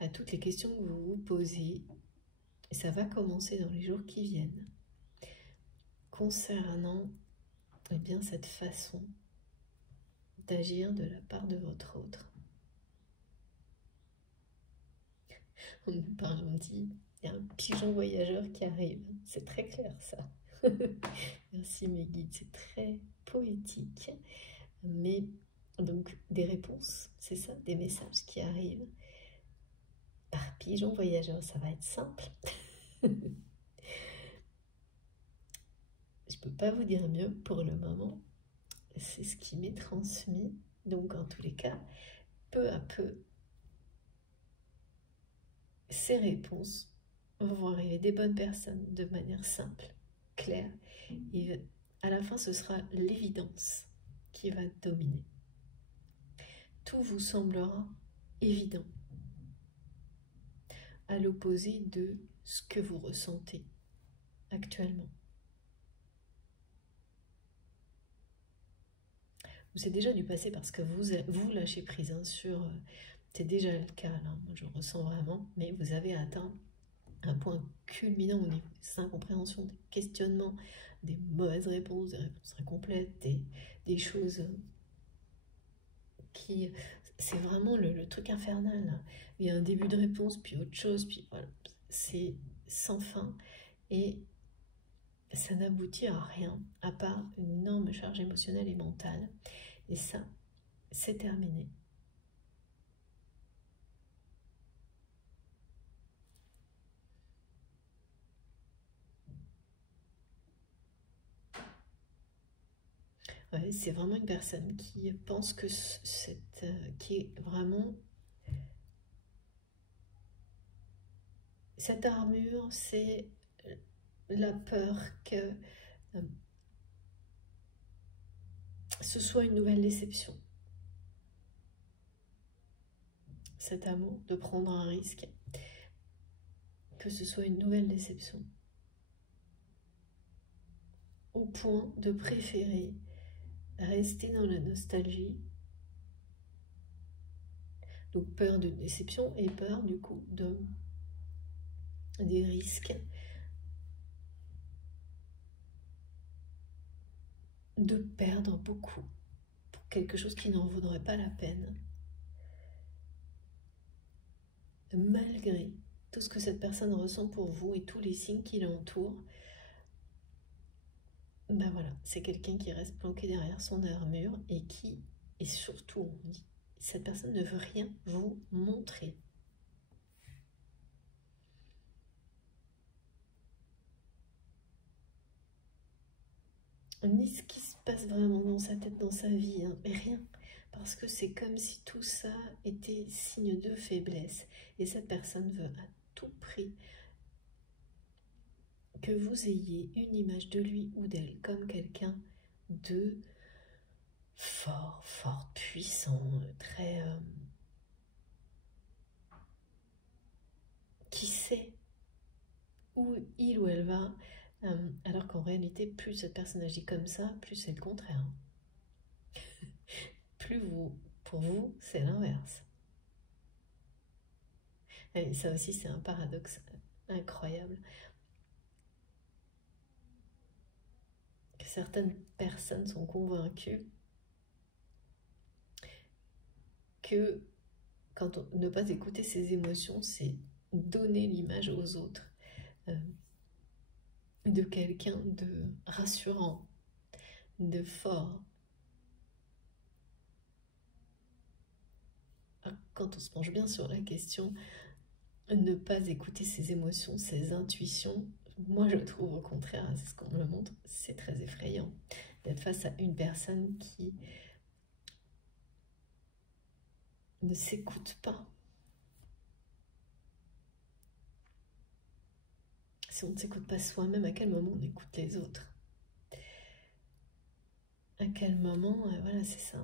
À toutes les questions que vous vous posez, et ça va commencer dans les jours qui viennent, concernant eh bien, cette façon d'agir de la part de votre autre. On nous parle, on dit, il y a un pigeon voyageur qui arrive. C'est très clair ça. Merci mes guides, c'est très poétique. Mais donc des réponses, c'est ça, des messages qui arrivent par pigeon voyageur, ça va être simple. peux pas vous dire mieux pour le moment. C'est ce qui m'est transmis. Donc, en tous les cas, peu à peu, ces réponses vont arriver des bonnes personnes de manière simple, claire. Et à la fin, ce sera l'évidence qui va dominer. Tout vous semblera évident, à l'opposé de ce que vous ressentez actuellement. C'est déjà du passé parce que vous lâchez prise sur... c'est déjà le cas, là, moi je ressens vraiment, mais vous avez atteint un point culminant au niveau des incompréhensions, des questionnements, des mauvaises réponses, des réponses incomplètes, des choses qui... C'est vraiment le truc infernal, là. Il y a un début de réponse, puis autre chose, puis voilà. C'est sans fin et ça n'aboutit à rien, à part une énorme charge émotionnelle et mentale. Et ça, c'est terminé. Ouais, c'est vraiment une personne qui pense que qui est vraiment... Cette armure, c'est la peur que ce soit une nouvelle déception. Cet amour de prendre un risque, que ce soit une nouvelle déception. Au point de préférer rester dans la nostalgie. Donc peur de déception et peur du coup des risques de perdre beaucoup pour quelque chose qui n'en vaudrait pas la peine. Malgré tout ce que cette personne ressent pour vous et tous les signes qui l'entourent, ben voilà, c'est quelqu'un qui reste planqué derrière son armure et surtout, on dit, cette personne ne veut rien vous montrer. Ni ce qui se passe vraiment dans sa tête, dans sa vie, hein, mais rien. Parce que c'est comme si tout ça était signe de faiblesse. Et cette personne veut à tout prix que vous ayez une image de lui ou d'elle comme quelqu'un de fort, puissant, très... qui sait où il ou elle va, alors qu'en réalité, plus cette personne agit comme ça, plus c'est le contraire. Plus pour vous, c'est l'inverse. Et ça aussi, c'est un paradoxe incroyable. Que certaines personnes sont convaincues que ne pas écouter ses émotions, c'est donner l'image aux autres de quelqu'un de rassurant, de fort. Quand on se penche bien sur la question, ne pas écouter ses émotions, ses intuitions, moi je trouve au contraire, c'est ce qu'on me montre, c'est très effrayant d'être face à une personne qui ne s'écoute pas. Si on ne s'écoute pas soi-même, à quel moment on écoute les autres? À quel moment, voilà, c'est ça.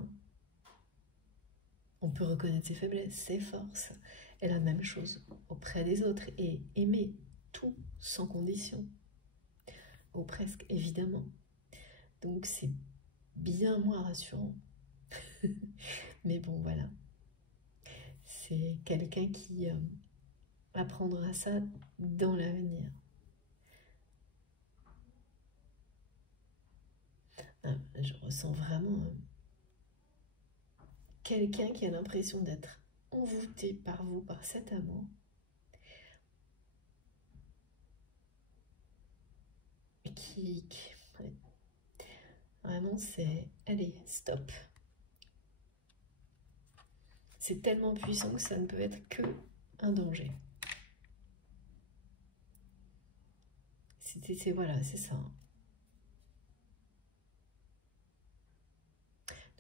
On peut reconnaître ses faiblesses, ses forces, et la même chose auprès des autres, et aimer tout sans condition, ou presque, évidemment. Donc c'est bien moins rassurant. Mais bon, voilà. C'est quelqu'un qui apprendra ça dans l'avenir. Je ressens vraiment quelqu'un qui a l'impression d'être envoûté par vous, par cet amour. Et ouais. Vraiment, c'est... Allez, stop. C'est tellement puissant que ça ne peut être que un danger. Voilà, c'est ça.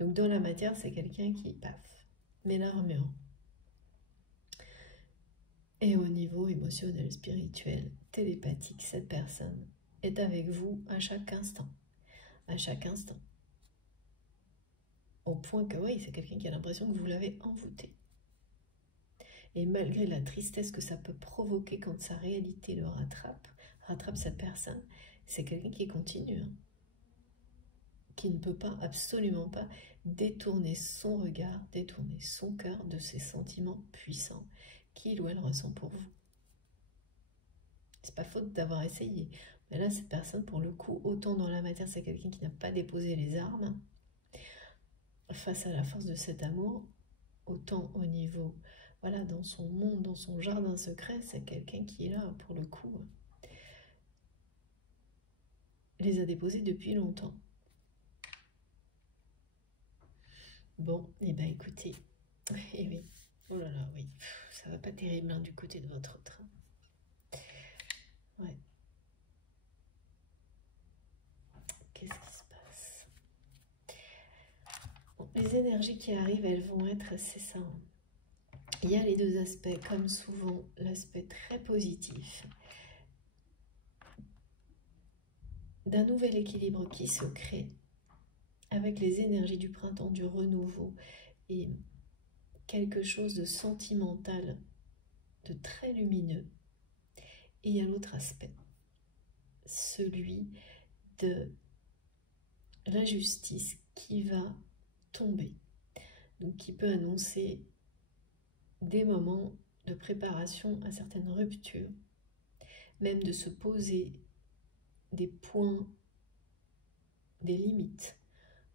Donc dans la matière, c'est quelqu'un qui, paf, met l'armure. Et au niveau émotionnel, spirituel, télépathique, cette personne est avec vous à chaque instant. À chaque instant. Au point que, oui, c'est quelqu'un qui a l'impression que vous l'avez envoûté. Et malgré la tristesse que ça peut provoquer quand sa réalité le rattrape cette personne, c'est quelqu'un qui continue, hein, qui ne peut pas, absolument pas, détourner son regard, détourner son cœur de ses sentiments puissants qu'il ou elle ressent pour vous. C'est pas faute d'avoir essayé. Mais là, cette personne, pour le coup, autant dans la matière, c'est quelqu'un qui n'a pas déposé les armes face à la force de cet amour, autant au niveau, voilà, dans son monde, dans son jardin secret, c'est quelqu'un qui est là, pour le coup, les a déposés depuis longtemps. Bon, et ben écoutez, et oui, oh là là, oui, ça va pas terrible hein, du côté de votre train. Ouais. Qu'est-ce qui se passe? Bon, les énergies qui arrivent, elles vont être, c'est ça. Il y a les deux aspects, comme souvent, l'aspect très positif d'un nouvel équilibre qui se crée avec les énergies du printemps, du renouveau et quelque chose de sentimental, de très lumineux. Et il y a l'autre aspect, celui de l'injustice qui va tomber, donc qui peut annoncer des moments de préparation à certaines ruptures, même de se poser des points, des limites,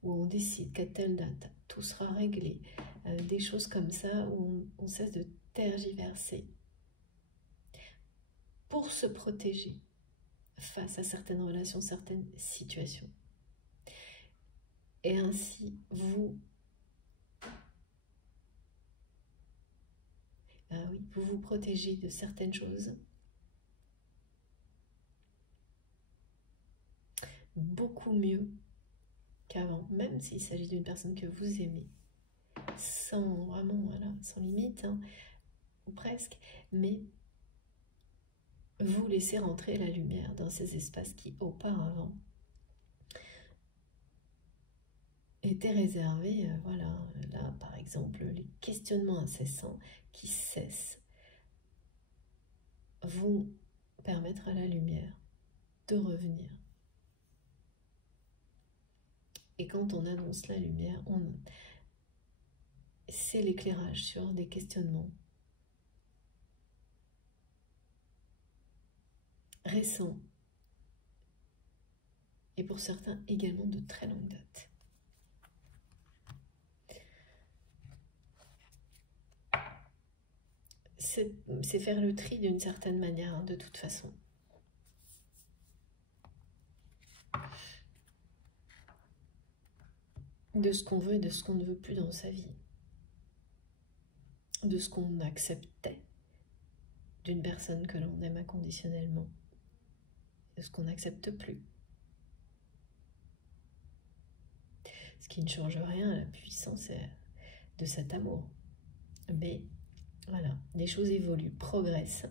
où on décide qu'à telle date, tout sera réglé, des choses comme ça, où on cesse de tergiverser pour se protéger face à certaines relations, certaines situations. Et ainsi, vous vous protégez de certaines choses beaucoup mieux qu'avant, même s'il s'agit d'une personne que vous aimez, sans vraiment, voilà, sans limite, hein, ou presque, mais vous laissez rentrer la lumière dans ces espaces qui, auparavant, étaient réservés, voilà, là, par exemple, les questionnements incessants qui cessent vont permettre à la lumière de revenir. Et quand on annonce la lumière, c'est l'éclairage sur des questionnements récents et pour certains également de très longue date. C'est faire le tri d'une certaine manière, hein, de toute façon. De ce qu'on veut et de ce qu'on ne veut plus dans sa vie. De ce qu'on acceptait d'une personne que l'on aime inconditionnellement. De ce qu'on n'accepte plus. Ce qui ne change rien à la puissance de cet amour. Mais voilà, les choses évoluent, progressent.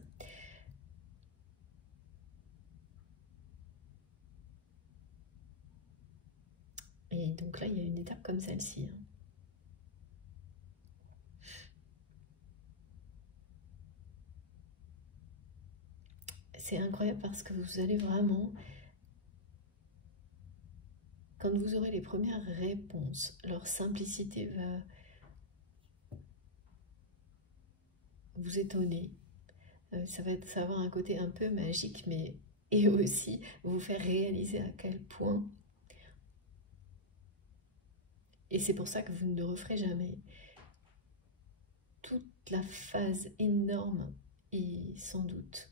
Et donc là, il y a une étape comme celle-ci. C'est incroyable parce que vous allez vraiment, quand vous aurez les premières réponses, leur simplicité va vous étonner. Ça va avoir un côté un peu magique, mais et aussi vous faire réaliser à quel point. Et c'est pour ça que vous ne le referez jamais. Toute la phase énorme et sans doute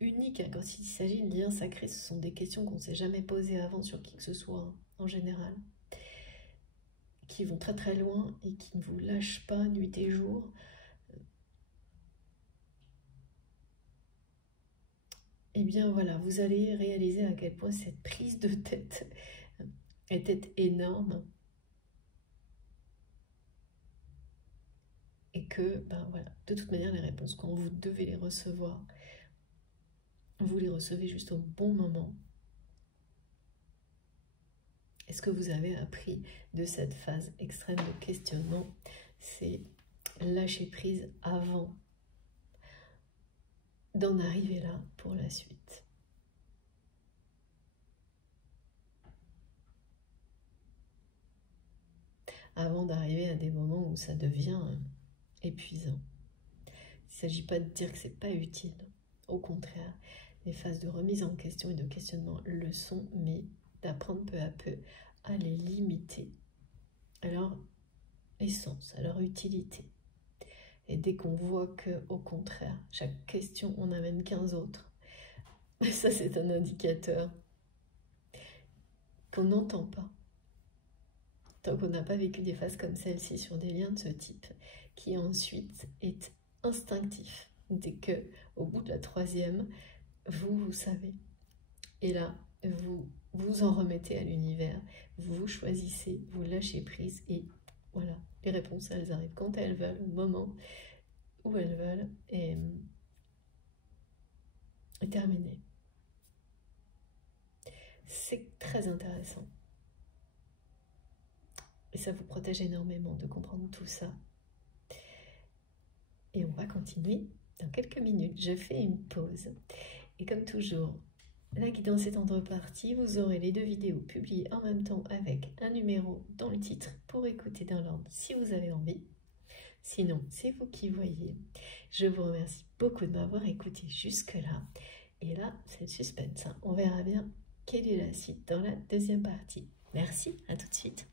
unique, hein, quand il s'agit de liens sacrés, ce sont des questions qu'on ne s'est jamais posées avant sur qui que ce soit, hein, en général, qui vont très très loin et qui ne vous lâchent pas nuit et jour. Eh bien voilà, vous allez réaliser à quel point cette prise de tête était énorme. Et que, ben voilà, de toute manière, les réponses, quand vous devez les recevoir, vous les recevez juste au bon moment. Et ce que vous avez appris de cette phase extrême de questionnement, c'est lâcher prise avant d'en arriver là pour la suite. Avant d'arriver à des moments où ça devient épuisant. Il ne s'agit pas de dire que ce n'est pas utile. Au contraire, les phases de remise en question et de questionnement le sont, mais d'apprendre peu à peu à les limiter à leur essence, à leur utilité. Et dès qu'on voit que, au contraire, chaque question, on amène 15 autres, ça c'est un indicateur qu'on n'entend pas. Tant qu'on n'a pas vécu des phases comme celle-ci sur des liens de ce type, qui ensuite est instinctif. Dès que, au bout de la 3e, vous savez. Et là, vous vous en remettez à l'univers, vous choisissez, vous lâchez prise et voilà, les réponses, elles arrivent quand elles veulent, au moment où elles veulent, et terminé. C'est très intéressant. Et ça vous protège énormément de comprendre tout ça. Et on va continuer dans quelques minutes. Je fais une pause. Et comme toujours, la guidance est en 2 parties. Vous aurez les 2 vidéos publiées en même temps avec un numéro dans le titre pour écouter dans l'ordre si vous avez envie. Sinon, c'est vous qui voyez. Je vous remercie beaucoup de m'avoir écouté jusque-là. Et là, c'est le suspense. On verra bien quelle est la suite dans la 2e partie. Merci, à tout de suite.